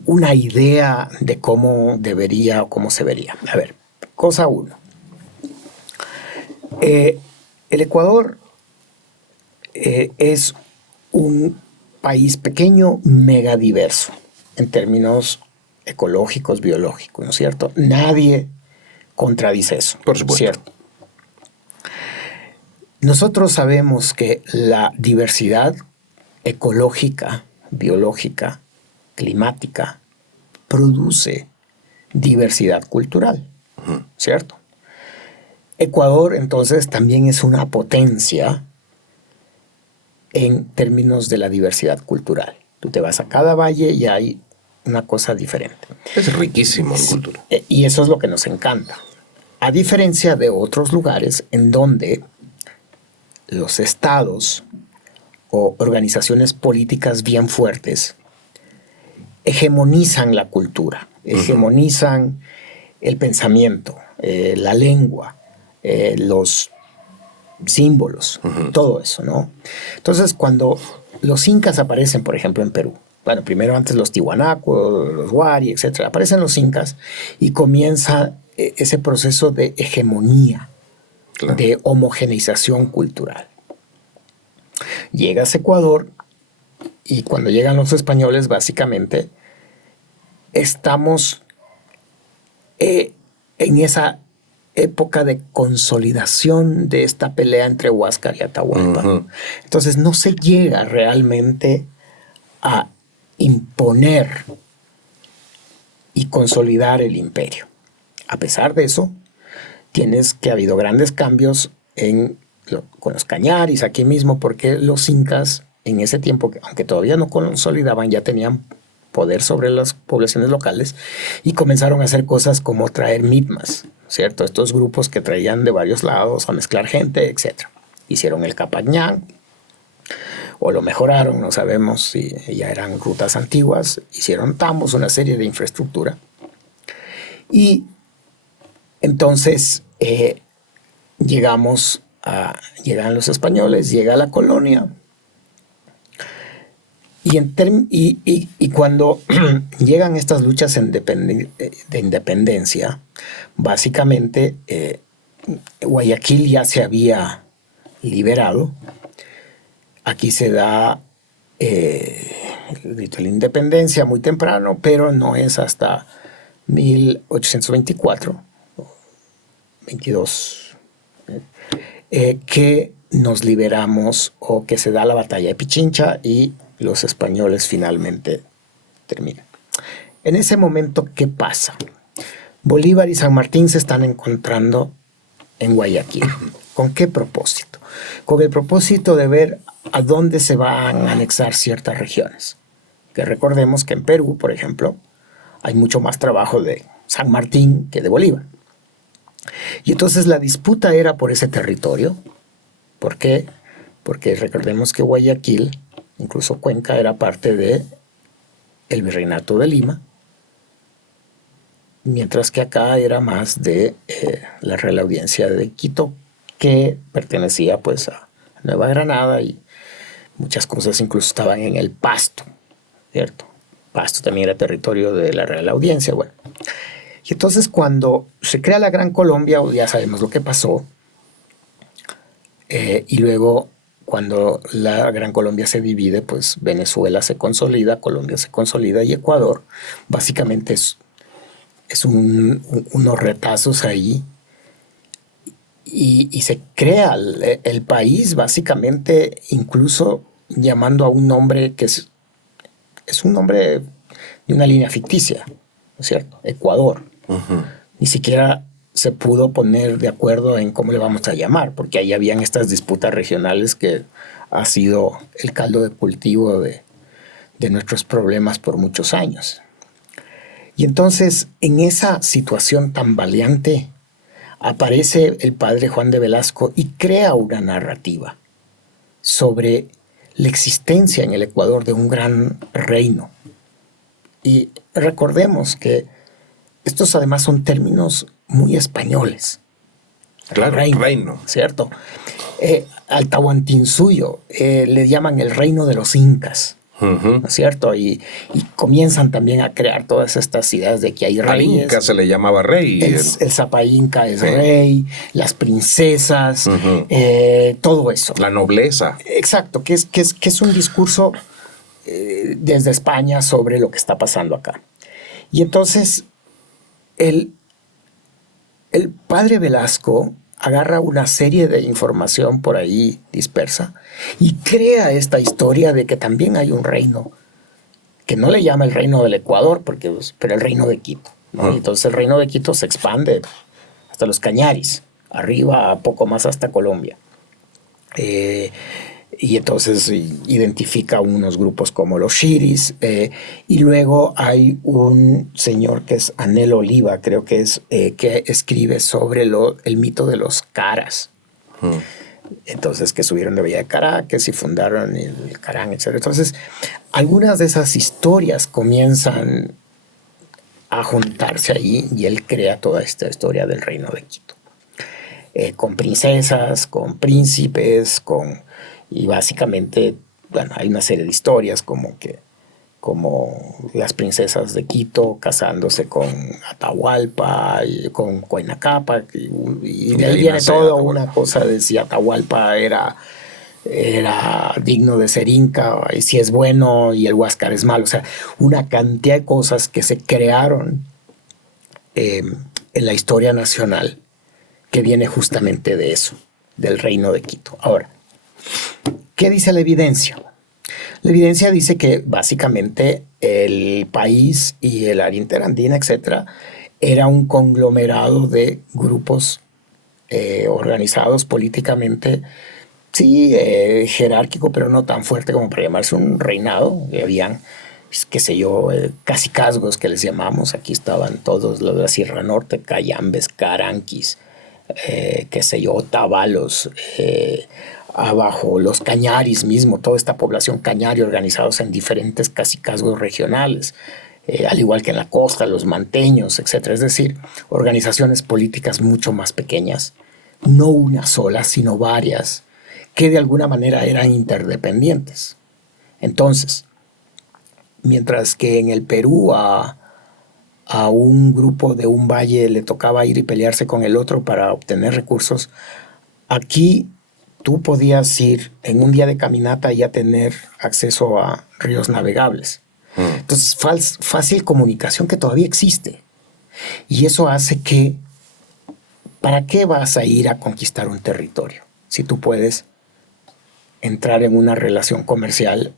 una idea de cómo debería o cómo se vería. A ver, cosa uno. El Ecuador es un país pequeño, megadiverso, en términos ecológicos, biológicos, ¿no es cierto? Nadie contradice eso. Por supuesto. ¿Cierto? Nosotros sabemos que la diversidad ecológica, biológica, climática, produce diversidad cultural, ¿cierto? Ecuador, entonces, también es una potencia en términos de la diversidad cultural. Tú te vas a cada valle y hay una cosa diferente. Es riquísimo en cultura. Y eso es lo que nos encanta. A diferencia de otros lugares en donde los estados o organizaciones políticas bien fuertes hegemonizan la cultura, hegemonizan el pensamiento, la lengua, los símbolos, todo eso, ¿no? Entonces, cuando los incas aparecen, por ejemplo, en Perú, bueno, primero antes los tiwanaku, los wari, etc., aparecen los incas y comienza ese proceso de hegemonía, claro, de homogeneización cultural. Llegas a Ecuador y cuando llegan los españoles, básicamente, estamos en esa época de consolidación de esta pelea entre Huáscar y Atahualpa. Entonces no se llega realmente a imponer y consolidar el imperio. A pesar de eso, tienes que ha habido grandes cambios con los cañaris aquí mismo, porque los incas en ese tiempo, aunque todavía no consolidaban, ya tenían poder sobre las poblaciones locales y comenzaron a hacer cosas como traer mitmas, ¿cierto? Estos grupos que traían de varios lados a mezclar gente, etc. Hicieron el Capañán, o lo mejoraron, no sabemos si ya eran rutas antiguas, hicieron tambos, una serie de infraestructura. Y entonces llegan los españoles, llega la colonia, y cuando llegan estas luchas de independencia, básicamente Guayaquil ya se había liberado. Aquí se da el grito de la independencia muy temprano, pero no es hasta 1824, 22, que nos liberamos o que se da la batalla de Pichincha y los españoles finalmente terminan. En ese momento, ¿qué pasa? Bolívar y San Martín se están encontrando en Guayaquil. ¿Con qué propósito? Con el propósito de ver a dónde se van a anexar ciertas regiones. Que recordemos que en Perú, por ejemplo, hay mucho más trabajo de San Martín que de Bolívar. Y entonces la disputa era por ese territorio. ¿Por qué? Porque recordemos que Guayaquil, incluso Cuenca, era parte del Virreinato de Lima, mientras que acá era más de la Real Audiencia de Quito, que pertenecía pues a Nueva Granada, y muchas cosas incluso estaban en el Pasto, ¿cierto? Pasto también era territorio de la Real Audiencia, bueno. Y entonces cuando se crea la Gran Colombia, ya sabemos lo que pasó, y luego cuando la Gran Colombia se divide, pues Venezuela se consolida, Colombia se consolida y Ecuador básicamente es unos retazos ahí, y se crea el país básicamente, incluso llamando a un nombre que es un nombre de una línea ficticia, ¿no es cierto? Ecuador. Ni siquiera se pudo poner de acuerdo en cómo le vamos a llamar, porque ahí habían estas disputas regionales que ha sido el caldo de cultivo de nuestros problemas por muchos años. Y entonces, en esa situación tan valiente, aparece el padre Juan de Velasco y crea una narrativa sobre la existencia en el Ecuador de un gran reino. Y recordemos que estos además son términos muy españoles. Claro, reino. ¿Cierto? Al Tahuantinsuyo le llaman el reino de los incas. ¿No es cierto? Y comienzan también a crear todas estas ideas de que hay reyes. Al inca se le llamaba rey. El Zapa Inca es rey, las princesas, todo eso. La nobleza. Exacto, que es un discurso desde España sobre lo que está pasando acá. Y entonces el padre Velasco agarra una serie de información por ahí dispersa y crea esta historia de que también hay un reino, que no le llama el reino del Ecuador, pero el reino de Quito, ¿no? Entonces el reino de Quito se expande hasta los Cañaris, arriba poco más hasta Colombia. Y entonces identifica unos grupos como los Shiris, y luego hay un señor que es Anel Oliva, creo que es, que escribe sobre el mito de los Caras. Entonces, que subieron de Villa de Caracas y fundaron el Carán, etc. Entonces, algunas de esas historias comienzan a juntarse ahí y él crea toda esta historia del reino de Quito. Con princesas, con príncipes, y básicamente, bueno, hay una serie de historias como las princesas de Quito casándose con Atahualpa y con Coinacapa, y de ahí viene toda una cosa de si Atahualpa era digno de ser inca, y si es bueno y el Huáscar es malo. O sea, una cantidad de cosas que se crearon en la historia nacional que viene justamente de eso, del reino de Quito. Ahora, ¿qué dice la evidencia? La evidencia dice que básicamente el país y el área interandina, etcétera, era un conglomerado de grupos organizados políticamente, sí, jerárquico, pero no tan fuerte como para llamarse un reinado. Habían, qué sé yo, cacicazgos que les llamamos. Aquí estaban todos los de la Sierra Norte, cayambes, caranquis, qué sé yo, tabalos, abajo los cañaris mismo, toda esta población cañari organizados en diferentes cacicazgos regionales, al igual que en la costa, los manteños, etc. Es decir, organizaciones políticas mucho más pequeñas, no una sola, sino varias, que de alguna manera eran interdependientes. Entonces, mientras que en el Perú a un grupo de un valle le tocaba ir y pelearse con el otro para obtener recursos, aquí tú podías ir en un día de caminata y ya tener acceso a ríos navegables. Entonces, fácil comunicación que todavía existe. Y eso hace que, ¿para qué vas a ir a conquistar un territorio? Si tú puedes entrar en una relación comercial,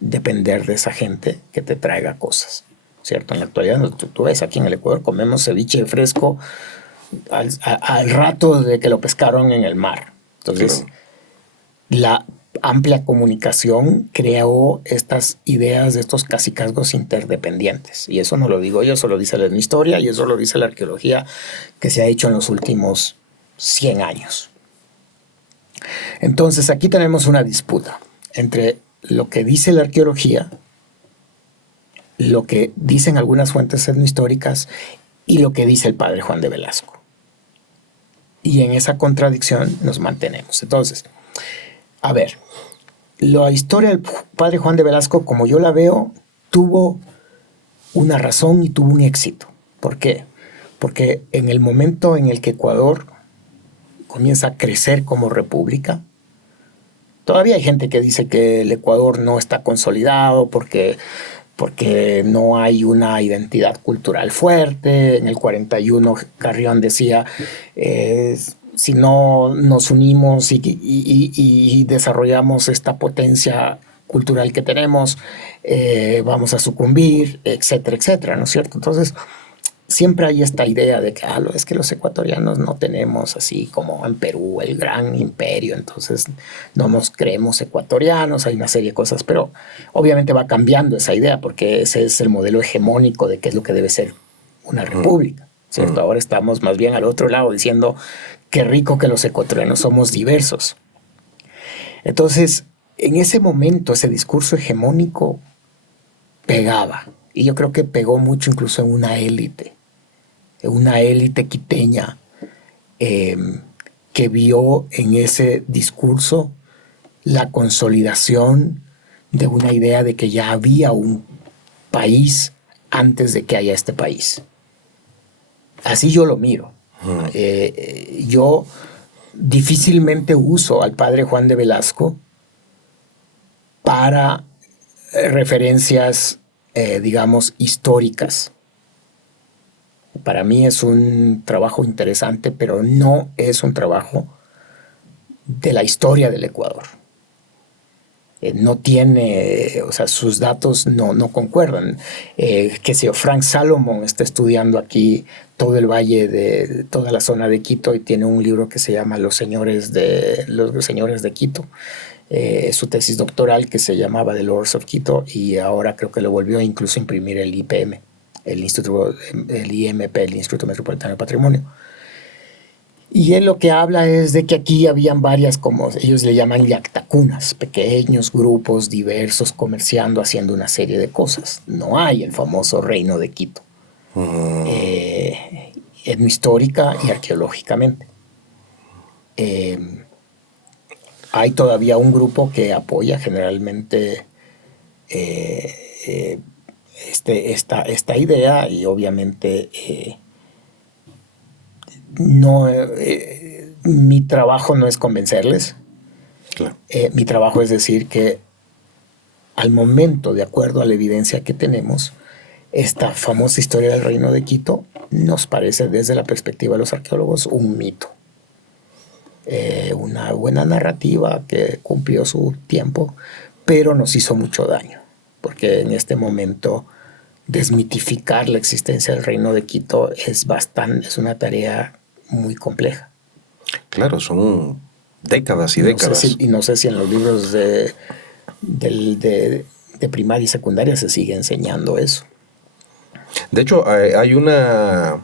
depender de esa gente que te traiga cosas, ¿cierto? En la actualidad, tú ves aquí en el Ecuador, comemos ceviche fresco al rato de que lo pescaron en el mar. Entonces, la amplia comunicación creó estas ideas de estos cacicazgos interdependientes. Y eso no lo digo yo, eso lo dice la historia y eso lo dice la arqueología que se ha hecho en los últimos 100 años. Entonces, aquí tenemos una disputa entre lo que dice la arqueología, lo que dicen algunas fuentes etnohistóricas y lo que dice el padre Juan de Velasco. Y en esa contradicción nos mantenemos. Entonces, a ver, la historia del padre Juan de Velasco, como yo la veo, tuvo una razón y tuvo un éxito. ¿Por qué? Porque en el momento en el que Ecuador comienza a crecer como república, todavía hay gente que dice que el Ecuador no está consolidado porque no hay una identidad cultural fuerte. En el 41 Carrión decía, si no nos unimos y desarrollamos esta potencia cultural que tenemos, vamos a sucumbir, etcétera, etcétera, ¿no es cierto? Entonces, siempre hay esta idea de que es que los ecuatorianos no tenemos así como en Perú el gran imperio, entonces no nos creemos ecuatorianos, hay una serie de cosas, pero obviamente va cambiando esa idea porque ese es el modelo hegemónico de qué es lo que debe ser una república, ¿cierto? Ahora estamos más bien al otro lado diciendo qué rico que los ecuatorianos somos diversos. Entonces, en ese momento, ese discurso hegemónico pegaba. Y yo creo que pegó mucho incluso en una élite quiteña que vio en ese discurso la consolidación de una idea de que ya había un país antes de que haya este país. Así yo lo miro. Yo difícilmente uso al padre Juan de Velasco para referencias, digamos, históricas. Para mí es un trabajo interesante, pero no es un trabajo de la historia del Ecuador. No tiene, o sea, sus datos no concuerdan. Que sé yo, Frank Salomon está estudiando aquí todo el valle de toda la zona de Quito y tiene un libro que se llama Los señores de Quito. Su tesis doctoral que se llamaba The Lords of Quito y ahora creo que lo volvió a incluso imprimir el IPM, el IMP, el Instituto Metropolitano de Patrimonio. Y él lo que habla es de que aquí habían varias, como ellos le llaman yactacunas, pequeños grupos diversos comerciando, haciendo una serie de cosas. No hay el famoso reino de Quito, etnohistórica y arqueológicamente. Hay todavía un grupo que apoya generalmente esta idea y obviamente mi trabajo no es convencerles. Claro. Mi trabajo es decir que al momento, de acuerdo a la evidencia que tenemos, esta famosa historia del Reino de Quito nos parece desde la perspectiva de los arqueólogos un mito. Una buena narrativa que cumplió su tiempo, pero nos hizo mucho daño, porque en este momento desmitificar la existencia del Reino de Quito es una tarea muy compleja. Claro, son décadas y décadas. No sé si en los libros de primaria y secundaria se sigue enseñando eso. De hecho, hay una,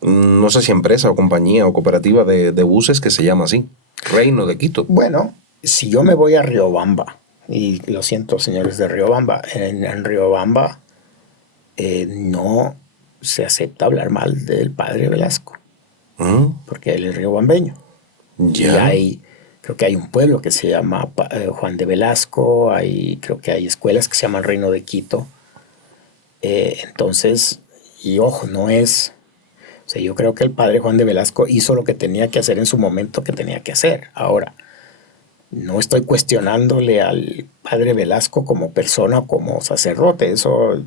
no sé si empresa o compañía o cooperativa de buses que se llama así, Reino de Quito. Bueno, si yo me voy a Riobamba, y lo siento, señores de Riobamba, en Riobamba no se acepta hablar mal del padre Velasco, porque él es riobambeño. Ya. Y creo que hay un pueblo que se llama Juan de Velasco, creo que hay escuelas que se llaman Reino de Quito. Entonces, y ojo, no es... O sea, yo creo que el padre Juan de Velasco hizo lo que tenía que hacer en su momento que tenía que hacer. Ahora, no estoy cuestionándole al padre Velasco como persona, como sacerdote. Eso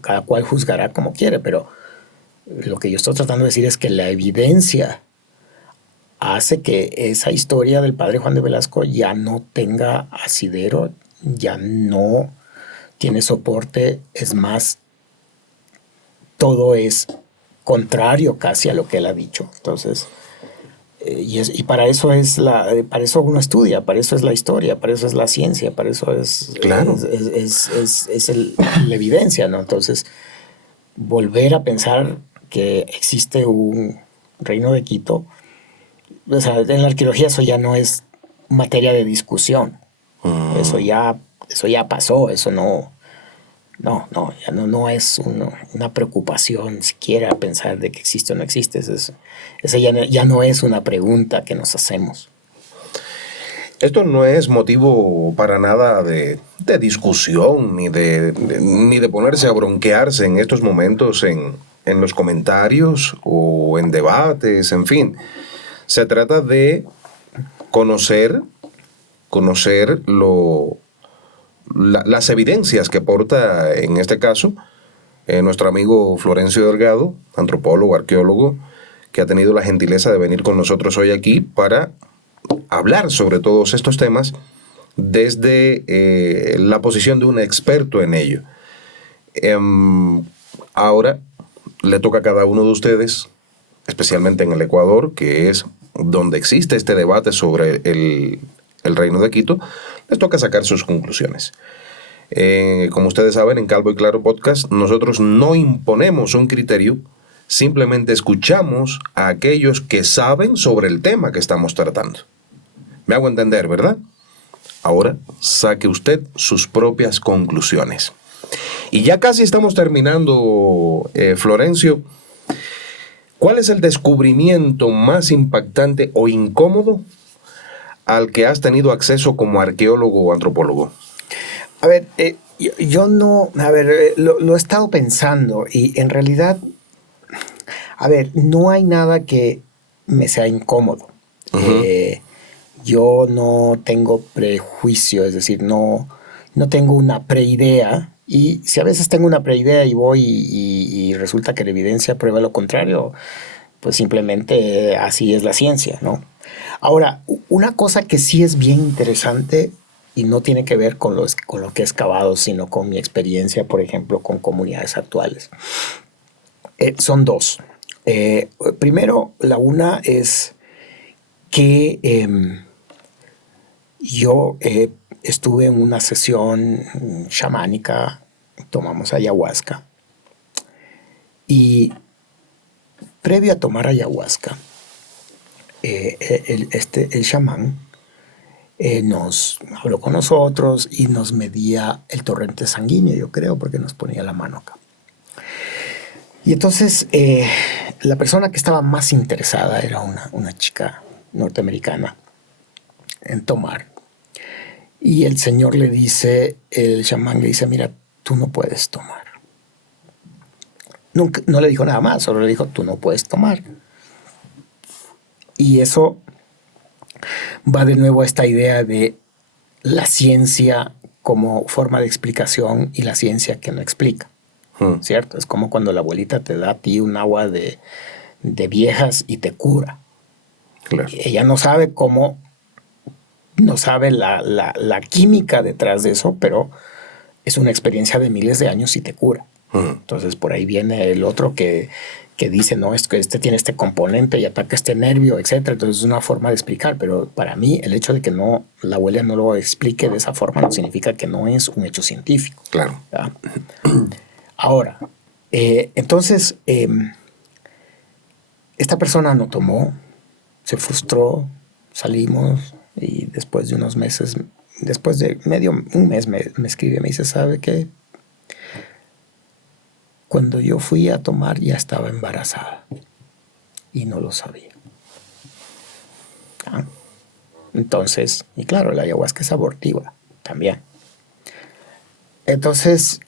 cada cual juzgará como quiere, pero lo que yo estoy tratando de decir es que la evidencia hace que esa historia del padre Juan de Velasco ya no tenga asidero, ya no tiene soporte, es más, todo es contrario casi a lo que él ha dicho. Entonces, y para eso para eso uno estudia, para eso es la historia, para eso es la ciencia, para eso es, claro, la evidencia, ¿no? Entonces, volver a pensar que existe un Reino de Quito, o sea, en la arqueología eso ya no es materia de discusión. Eso ya pasó, eso ya no es una preocupación siquiera pensar de que existe o no existe. Esa ya no es una pregunta que nos hacemos. Esto no es motivo para nada de discusión ni de ponerse a bronquearse en estos momentos en los comentarios o en debates, en fin. Se trata de conocer las evidencias que aporta, en este caso, nuestro amigo Florencio Delgado, antropólogo, arqueólogo, que ha tenido la gentileza de venir con nosotros hoy aquí para hablar sobre todos estos temas desde la posición de un experto en ello. Ahora le toca a cada uno de ustedes, especialmente en el Ecuador, que es donde existe este debate sobre el Reino de Quito, les toca sacar sus conclusiones. Como ustedes saben, en Calvo y Claro Podcast, nosotros no imponemos un criterio, simplemente escuchamos a aquellos que saben sobre el tema que estamos tratando. Me hago entender, ¿verdad? Ahora saque usted sus propias conclusiones. Y ya casi estamos terminando, Florencio. ¿Cuál es el descubrimiento más impactante o incómodo al que has tenido acceso como arqueólogo o antropólogo? A ver, yo no, a ver, lo he estado pensando y en realidad, a ver, no hay nada que me sea incómodo. Yo no tengo prejuicio, es decir, no tengo una preidea. Y si a veces tengo una preidea y voy y resulta que la evidencia prueba lo contrario, pues simplemente así es la ciencia, ¿no? Ahora, una cosa que sí es bien interesante y no tiene que ver con lo que he excavado, sino con mi experiencia, por ejemplo, con comunidades actuales. Son dos. Primero, la una es que yo estuve en una sesión chamánica, tomamos ayahuasca, y previo a tomar ayahuasca, el chamán nos habló con nosotros y nos medía el torrente sanguíneo, yo creo, porque nos ponía la mano acá. Y entonces la persona que estaba más interesada era una chica norteamericana en tomar. Y el señor le dice, el chamán le dice, mira, tú no puedes tomar. Nunca, no le dijo nada más, solo le dijo, tú no puedes tomar. Y eso va de nuevo a esta idea de la ciencia como forma de explicación y la ciencia que no explica. ¿Cierto? Es como cuando la abuelita te da a ti un agua de viejas y te cura. Claro. Y ella no sabe cómo, no sabe la química detrás de eso, pero es una experiencia de miles de años y te cura. Entonces por ahí viene el otro que dice, no, es que este tiene este componente y ataca este nervio, etc. Entonces es una forma de explicar, pero para mí el hecho de que la abuela no lo explique de esa forma no significa que no es un hecho científico. Claro. ¿Ya? Ahora, entonces, esta persona no tomó, se frustró, salimos y después de unos meses, después de un mes me escribe, me dice, ¿sabe qué? Cuando yo fui a tomar ya estaba embarazada y no lo sabía. ¿Ah? Entonces, y claro, la ayahuasca es abortiva también. Entonces,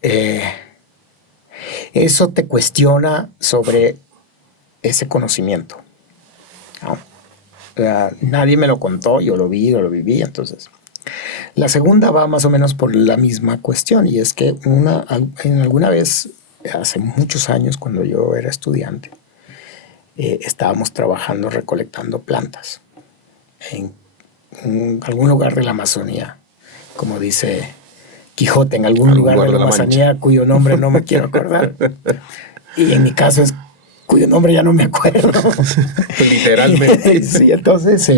eso te cuestiona sobre ese conocimiento, ¿no? Nadie me lo contó, yo lo vi, yo lo viví, entonces. La segunda va más o menos por la misma cuestión, y es que alguna vez, hace muchos años, cuando yo era estudiante, estábamos trabajando recolectando plantas en algún lugar de la Amazonía, como dice Quijote, en algún lugar de la Amazonía cuyo nombre no me quiero acordar. Y en mi caso es cuyo nombre ya no me acuerdo. Literalmente. Sí, entonces,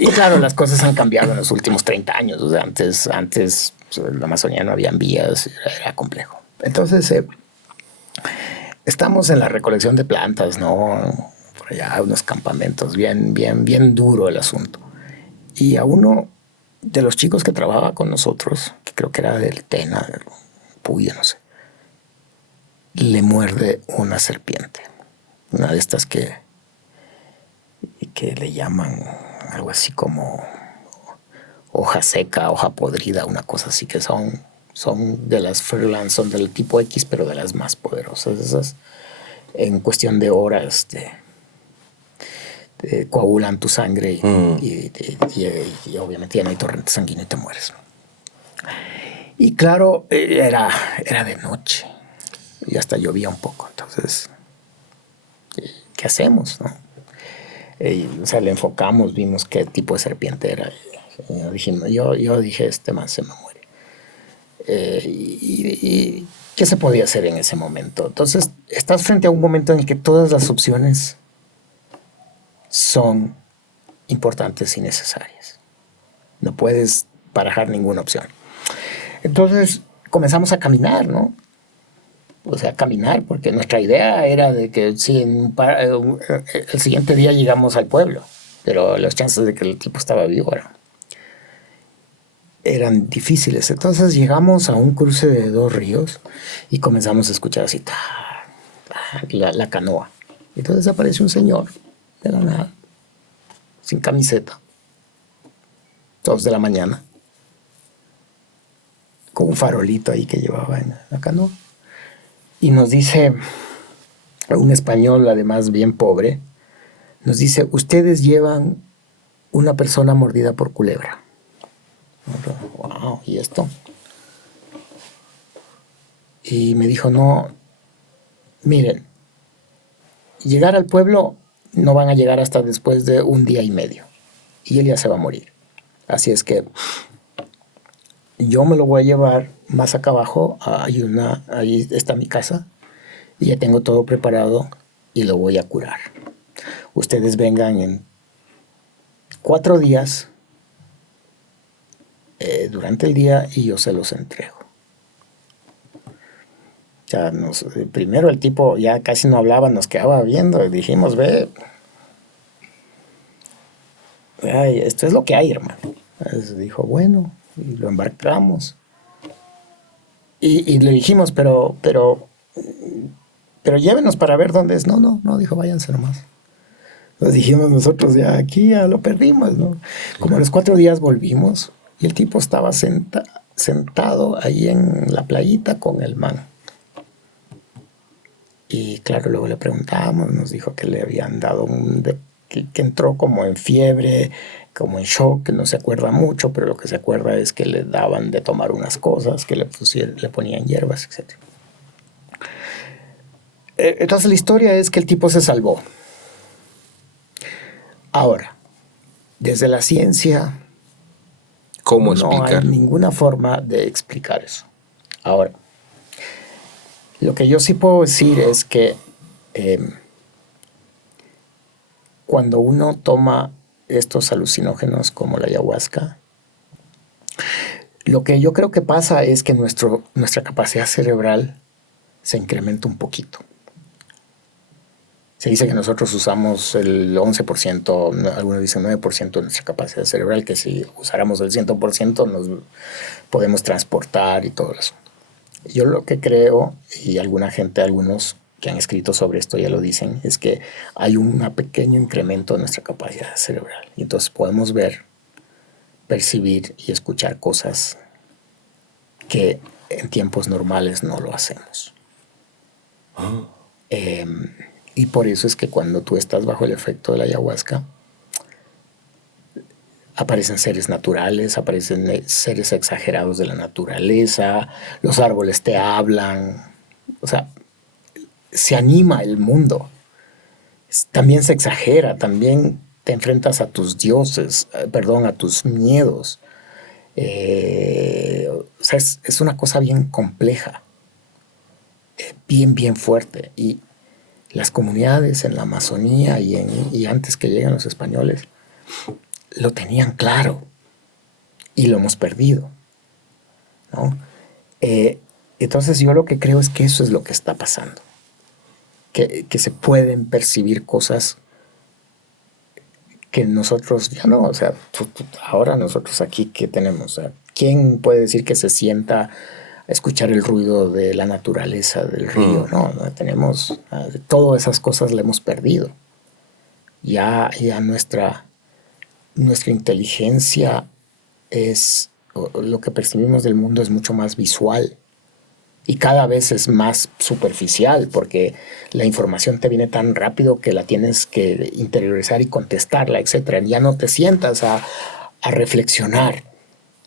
y claro, las cosas han cambiado en los últimos 30 años. O sea, antes pues, en la Amazonía no habían vías, era complejo. Entonces, estamos en la recolección de plantas, ¿no? Por allá, unos campamentos, bien duro el asunto. Y a uno de los chicos que trabajaba con nosotros, que creo que era del Tena, del Puya, no sé, le muerde una serpiente. Una de estas que le llaman algo así como hoja seca, hoja podrida, una cosa así, que son de las Furlan, son del tipo X, pero de las más poderosas. Esas en cuestión de horas te coagulan tu sangre y obviamente ya no hay torrente sanguíneo y te mueres. Y claro, era de noche y hasta llovía un poco. Entonces, ¿qué hacemos, no? O sea, le enfocamos, vimos qué tipo de serpiente era. Yo dije, este man se me muere. Y ¿qué se podía hacer en ese momento? Entonces, estás frente a un momento en el que todas las opciones son importantes y necesarias. No puedes barajar ninguna opción. Entonces, comenzamos a caminar, ¿no? O sea, caminar, porque nuestra idea era de que si el siguiente día llegamos al pueblo, pero las chances de que el tipo estaba vivo eran difíciles. Entonces llegamos a un cruce de 2 ríos y comenzamos a escuchar así la canoa. Entonces aparece un señor de la nada, sin camiseta, 2 de la mañana, con un farolito ahí que llevaba en la canoa. Y nos dice, un español además bien pobre, nos dice, ustedes llevan una persona mordida por culebra. Wow, ¿y esto? Y me dijo, no, miren, llegar al pueblo no van a llegar hasta después de 1 día y medio. Y él ya se va a morir. Así es que yo me lo voy a llevar más acá abajo. Ahí está mi casa. Y ya tengo todo preparado y lo voy a curar. Ustedes vengan en 4 días durante el día y yo se los entrego. Ya primero el tipo ya casi no hablaba, nos quedaba viendo y dijimos, ve, ay, esto es lo que hay, hermano. Entonces dijo, bueno, y lo embarcamos. Y le dijimos, pero llévenos para ver dónde es. No, dijo, váyanse nomás. Nos dijimos nosotros, ya aquí ya lo perdimos, ¿no? Como a los 4 días volvimos y el tipo estaba sentado ahí en la playita con el man. Y claro, luego le preguntamos, nos dijo que le habían dado que entró como en fiebre, como en shock, que no se acuerda mucho, pero lo que se acuerda es que le daban de tomar unas cosas, que le ponían hierbas, etc. Entonces la historia es que el tipo se salvó. Ahora, desde la ciencia ¿Cómo no explicar? hay ninguna forma de explicar eso. Ahora, lo que yo sí puedo decir es que cuando uno toma estos alucinógenos como la ayahuasca, lo que yo creo que pasa es que nuestra capacidad cerebral se incrementa un poquito. Se dice que nosotros usamos el 11%, algunos dicen 9% de nuestra capacidad cerebral, que si usáramos el 100% nos podemos transportar y todo eso. Yo lo que creo, y algunos que han escrito sobre esto ya lo dicen, es que hay un pequeño incremento de nuestra capacidad cerebral. Y entonces podemos ver, percibir y escuchar cosas que en tiempos normales no lo hacemos. Y por eso es que cuando tú estás bajo el efecto de la ayahuasca, aparecen seres naturales, aparecen seres exagerados de la naturaleza, los árboles te hablan, o sea, se anima el mundo. También se exagera, también te enfrentas a tus dioses, a tus miedos. O sea, es una cosa bien compleja, bien fuerte. Y las comunidades en la Amazonía y antes que lleguen los españoles lo tenían claro y lo hemos perdido, ¿no? Entonces yo lo que creo es que eso es lo que está pasando, que se pueden percibir cosas que nosotros ya no, o sea, ahora nosotros aquí, ¿qué tenemos? O sea, ¿quién puede decir que se sienta a escuchar el ruido de la naturaleza del río? No tenemos, todas esas cosas las hemos perdido. Ya nuestra inteligencia lo que percibimos del mundo es mucho más visual y cada vez es más superficial porque la información te viene tan rápido que la tienes que interiorizar y contestarla, etc. Ya no te sientas a reflexionar,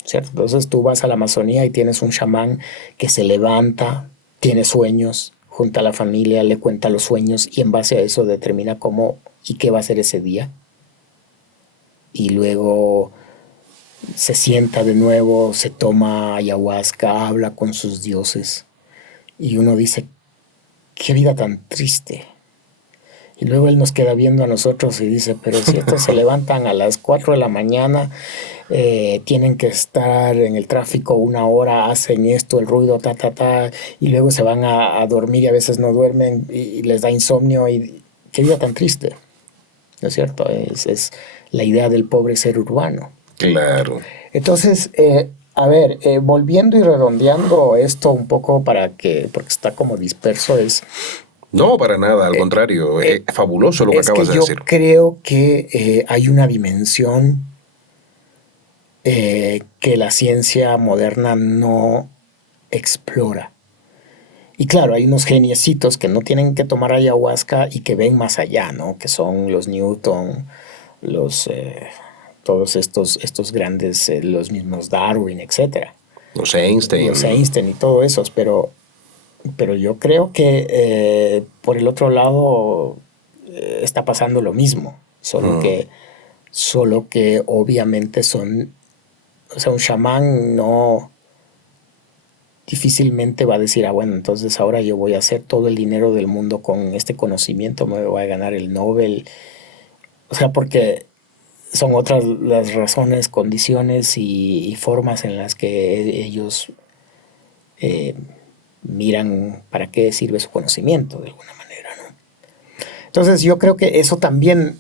¿cierto? Entonces tú vas a la Amazonía y tienes un chamán que se levanta, tiene sueños, junta a la familia, le cuenta los sueños y en base a eso determina cómo y qué va a hacer ese día. Y luego se sienta de nuevo, se toma ayahuasca, habla con sus dioses y uno dice, qué vida tan triste. Y luego él nos queda viendo a nosotros y dice, pero si estos se levantan a las 4 de la mañana, tienen que estar en el tráfico 1 hora, hacen esto, el ruido, y luego se van a dormir y a veces no duermen y les da insomnio. Y qué vida tan triste, ¿no es cierto? Es la idea del pobre ser urbano. Claro. Entonces, a ver, volviendo y redondeando esto un poco porque está como disperso, No, para nada, al contrario. Es fabuloso lo que acabas de decir. yo creo que hay una dimensión que la ciencia moderna no explora. Y claro, hay unos geniecitos que no tienen que tomar ayahuasca y que ven más allá, ¿no? Que son los Newton, todos estos grandes, los mismos Darwin, etcétera. Los Einstein. Los Einstein y todos esos, pero yo creo que por el otro lado está pasando lo mismo, solo que obviamente son, o sea, un chamán no difícilmente va a decir, bueno, entonces ahora yo voy a hacer todo el dinero del mundo con este conocimiento, me voy a ganar el Nobel, o sea, porque son otras las razones, condiciones y formas en las que ellos miran para qué sirve su conocimiento de alguna manera, ¿no? Entonces yo creo que eso también,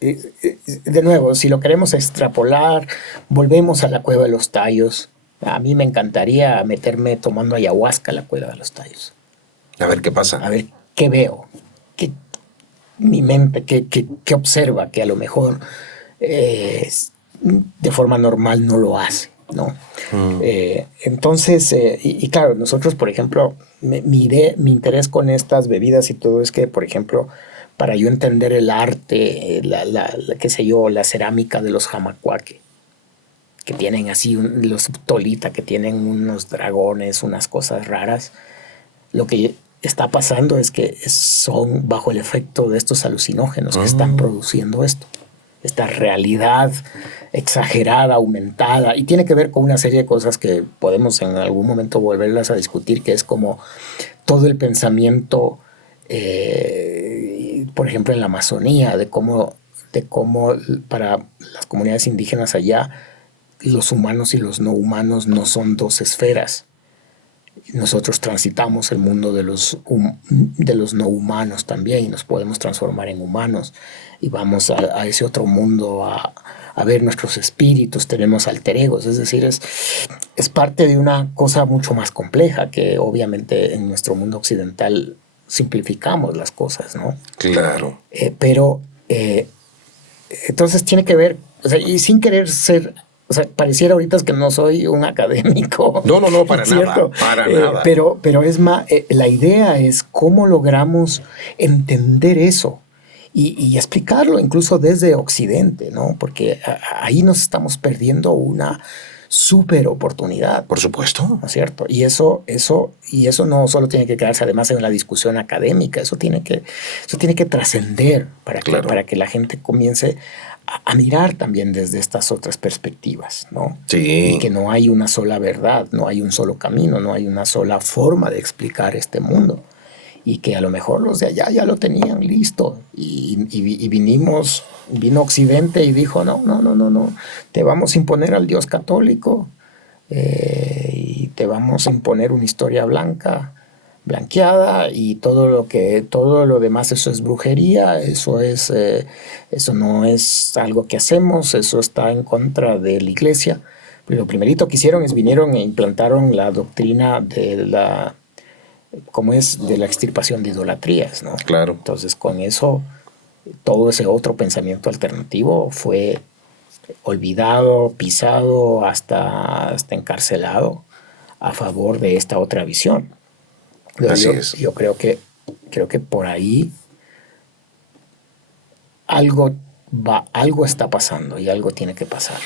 de nuevo, si lo queremos extrapolar, volvemos a la Cueva de los Tallos. A mí me encantaría meterme tomando ayahuasca a la Cueva de los Tallos. A ver qué pasa. A ver qué veo, mi mente, qué observa, que a lo mejor de forma normal no lo hace, ¿no? Entonces, y claro, nosotros, por ejemplo, mi interés con estas bebidas y todo es que, por ejemplo, para yo entender el arte, qué sé yo, la cerámica de los Jamacuaque, que tienen así, los Tolita, que tienen unos dragones, unas cosas raras, lo que está pasando es que son bajo el efecto de estos alucinógenos que están produciendo esta realidad exagerada, aumentada, y tiene que ver con una serie de cosas que podemos en algún momento volverlas a discutir, que es como todo el pensamiento, por ejemplo, en la Amazonía, de cómo para las comunidades indígenas allá, los humanos y los no humanos no son dos esferas. Nosotros transitamos el mundo de los no humanos también y nos podemos transformar en humanos y vamos a ese otro mundo a ver nuestros espíritus, tenemos alter egos, es decir, es parte de una cosa mucho más compleja que obviamente en nuestro mundo occidental simplificamos las cosas, ¿no? Claro. Pero entonces tiene que ver, o sea, y sin querer ser... O sea, pareciera ahorita que no soy un académico. No, para nada, para nada. Pero es más, la idea es cómo logramos entender eso y explicarlo incluso desde Occidente, ¿no? Porque ahí nos estamos perdiendo una súper oportunidad. Por supuesto. ¿No es cierto? Y eso no solo tiene que quedarse además en la discusión académica, eso tiene que trascender para que la gente comience a mirar también desde estas otras perspectivas, ¿no? Sí. Y que no hay una sola verdad, no hay un solo camino, no hay una sola forma de explicar este mundo. Y que a lo mejor los de allá ya lo tenían listo. Y vino Occidente y dijo, no, te vamos a imponer al Dios católico y te vamos a imponer una historia blanqueada y todo lo demás, eso es brujería, eso no es algo que hacemos, eso está en contra de la iglesia. Pero lo primerito que hicieron es vinieron e implantaron la doctrina de la extirpación de idolatrías, ¿no? Claro. Entonces con eso todo ese otro pensamiento alternativo fue olvidado, pisado, hasta encarcelado a favor de esta otra visión. Así es. Yo creo que por ahí algo está pasando y algo tiene que pasar.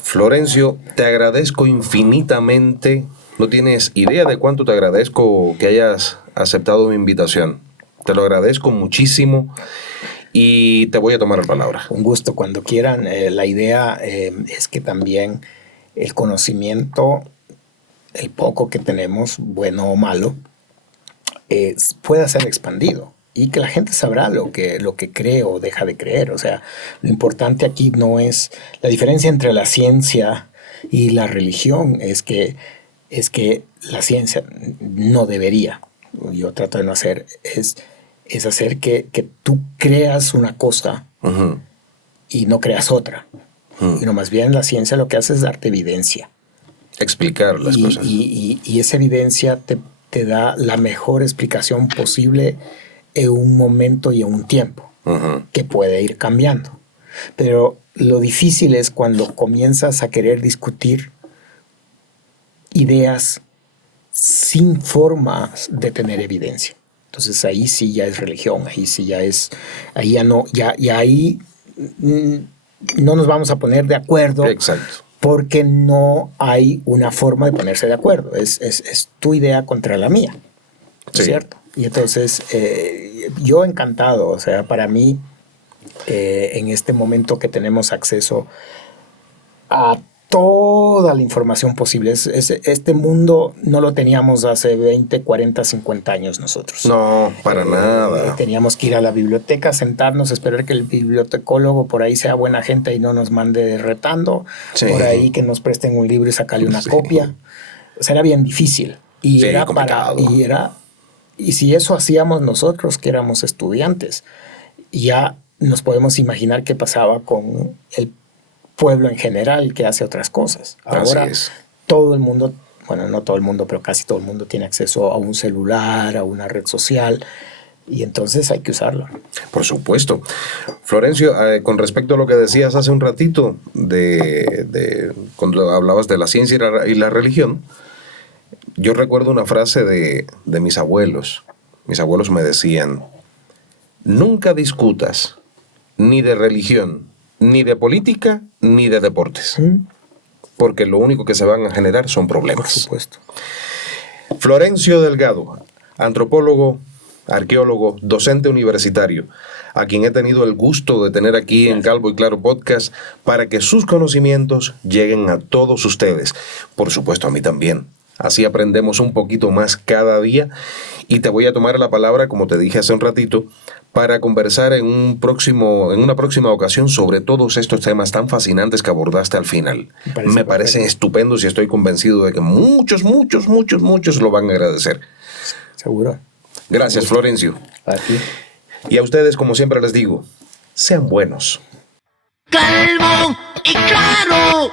Florencio, te agradezco infinitamente. No tienes idea de cuánto te agradezco que hayas aceptado mi invitación. Te lo agradezco muchísimo y te voy a tomar la palabra. Un gusto cuando quieran. La idea es que también el conocimiento el poco que tenemos, bueno o malo, pueda ser expandido y que la gente sabrá lo que cree o deja de creer. O sea, lo importante aquí no es la diferencia entre la ciencia y la religión, es que la ciencia no debería, yo trato de no hacer, es hacer que tú creas una cosa Ujú. y no creas otra. Y no, más bien la ciencia lo que hace es darte evidencia. Explicar las cosas. Y esa evidencia te da la mejor explicación posible en un momento y en un tiempo, Ujú. que puede ir cambiando. Pero lo difícil es cuando comienzas a querer discutir ideas sin formas de tener evidencia. Entonces ahí sí ya es religión, ahí sí ya es, ahí ya no, ya ahí no nos vamos a poner de acuerdo. Exacto. Porque no hay una forma de ponerse de acuerdo. Es tu idea contra la mía. Sí. ¿Cierto? Y entonces, yo encantado. O sea, para mí, en este momento que tenemos acceso a toda la información posible, este mundo no lo teníamos hace 20, 40, 50 años nosotros. No, para nada. Teníamos que ir a la biblioteca, sentarnos, esperar que el bibliotecólogo por ahí sea buena gente y no nos mande retando. Sí. Por ahí que nos presten un libro y sacarle una Sí. copia. O sea, era bien difícil. Y Sí, era complicado. y si eso hacíamos nosotros, que éramos estudiantes, ya nos podemos imaginar qué pasaba con el pueblo en general que hace otras cosas. Ahora, Así es. todo el mundo, bueno, no todo el mundo, pero casi todo el mundo tiene acceso a un celular, a una red social, y entonces hay que usarlo. Por supuesto. Florencio, con respecto a lo que decías hace un ratito, cuando hablabas de la ciencia y la religión, yo recuerdo una frase de mis abuelos. Mis abuelos me decían, nunca discutas ni de religión, ni de política, ni de deportes, porque lo único que se van a generar son Por problemas. supuesto. Florencio Delgado, antropólogo, arqueólogo, docente universitario, a quien he tenido el gusto de tener aquí en Calvo y Claro Podcast para que sus conocimientos lleguen a todos ustedes. Por supuesto, a mí también. Así aprendemos un poquito más cada día y te voy a tomar la palabra, como te dije hace un ratito, para conversar en una próxima ocasión sobre todos estos temas tan fascinantes que abordaste al final. Me parecen estupendos y estoy convencido de que muchos lo van a agradecer. Seguro. Gracias, Florencio. A ti. Y a ustedes, como siempre les digo, sean buenos. Calvo y Claro.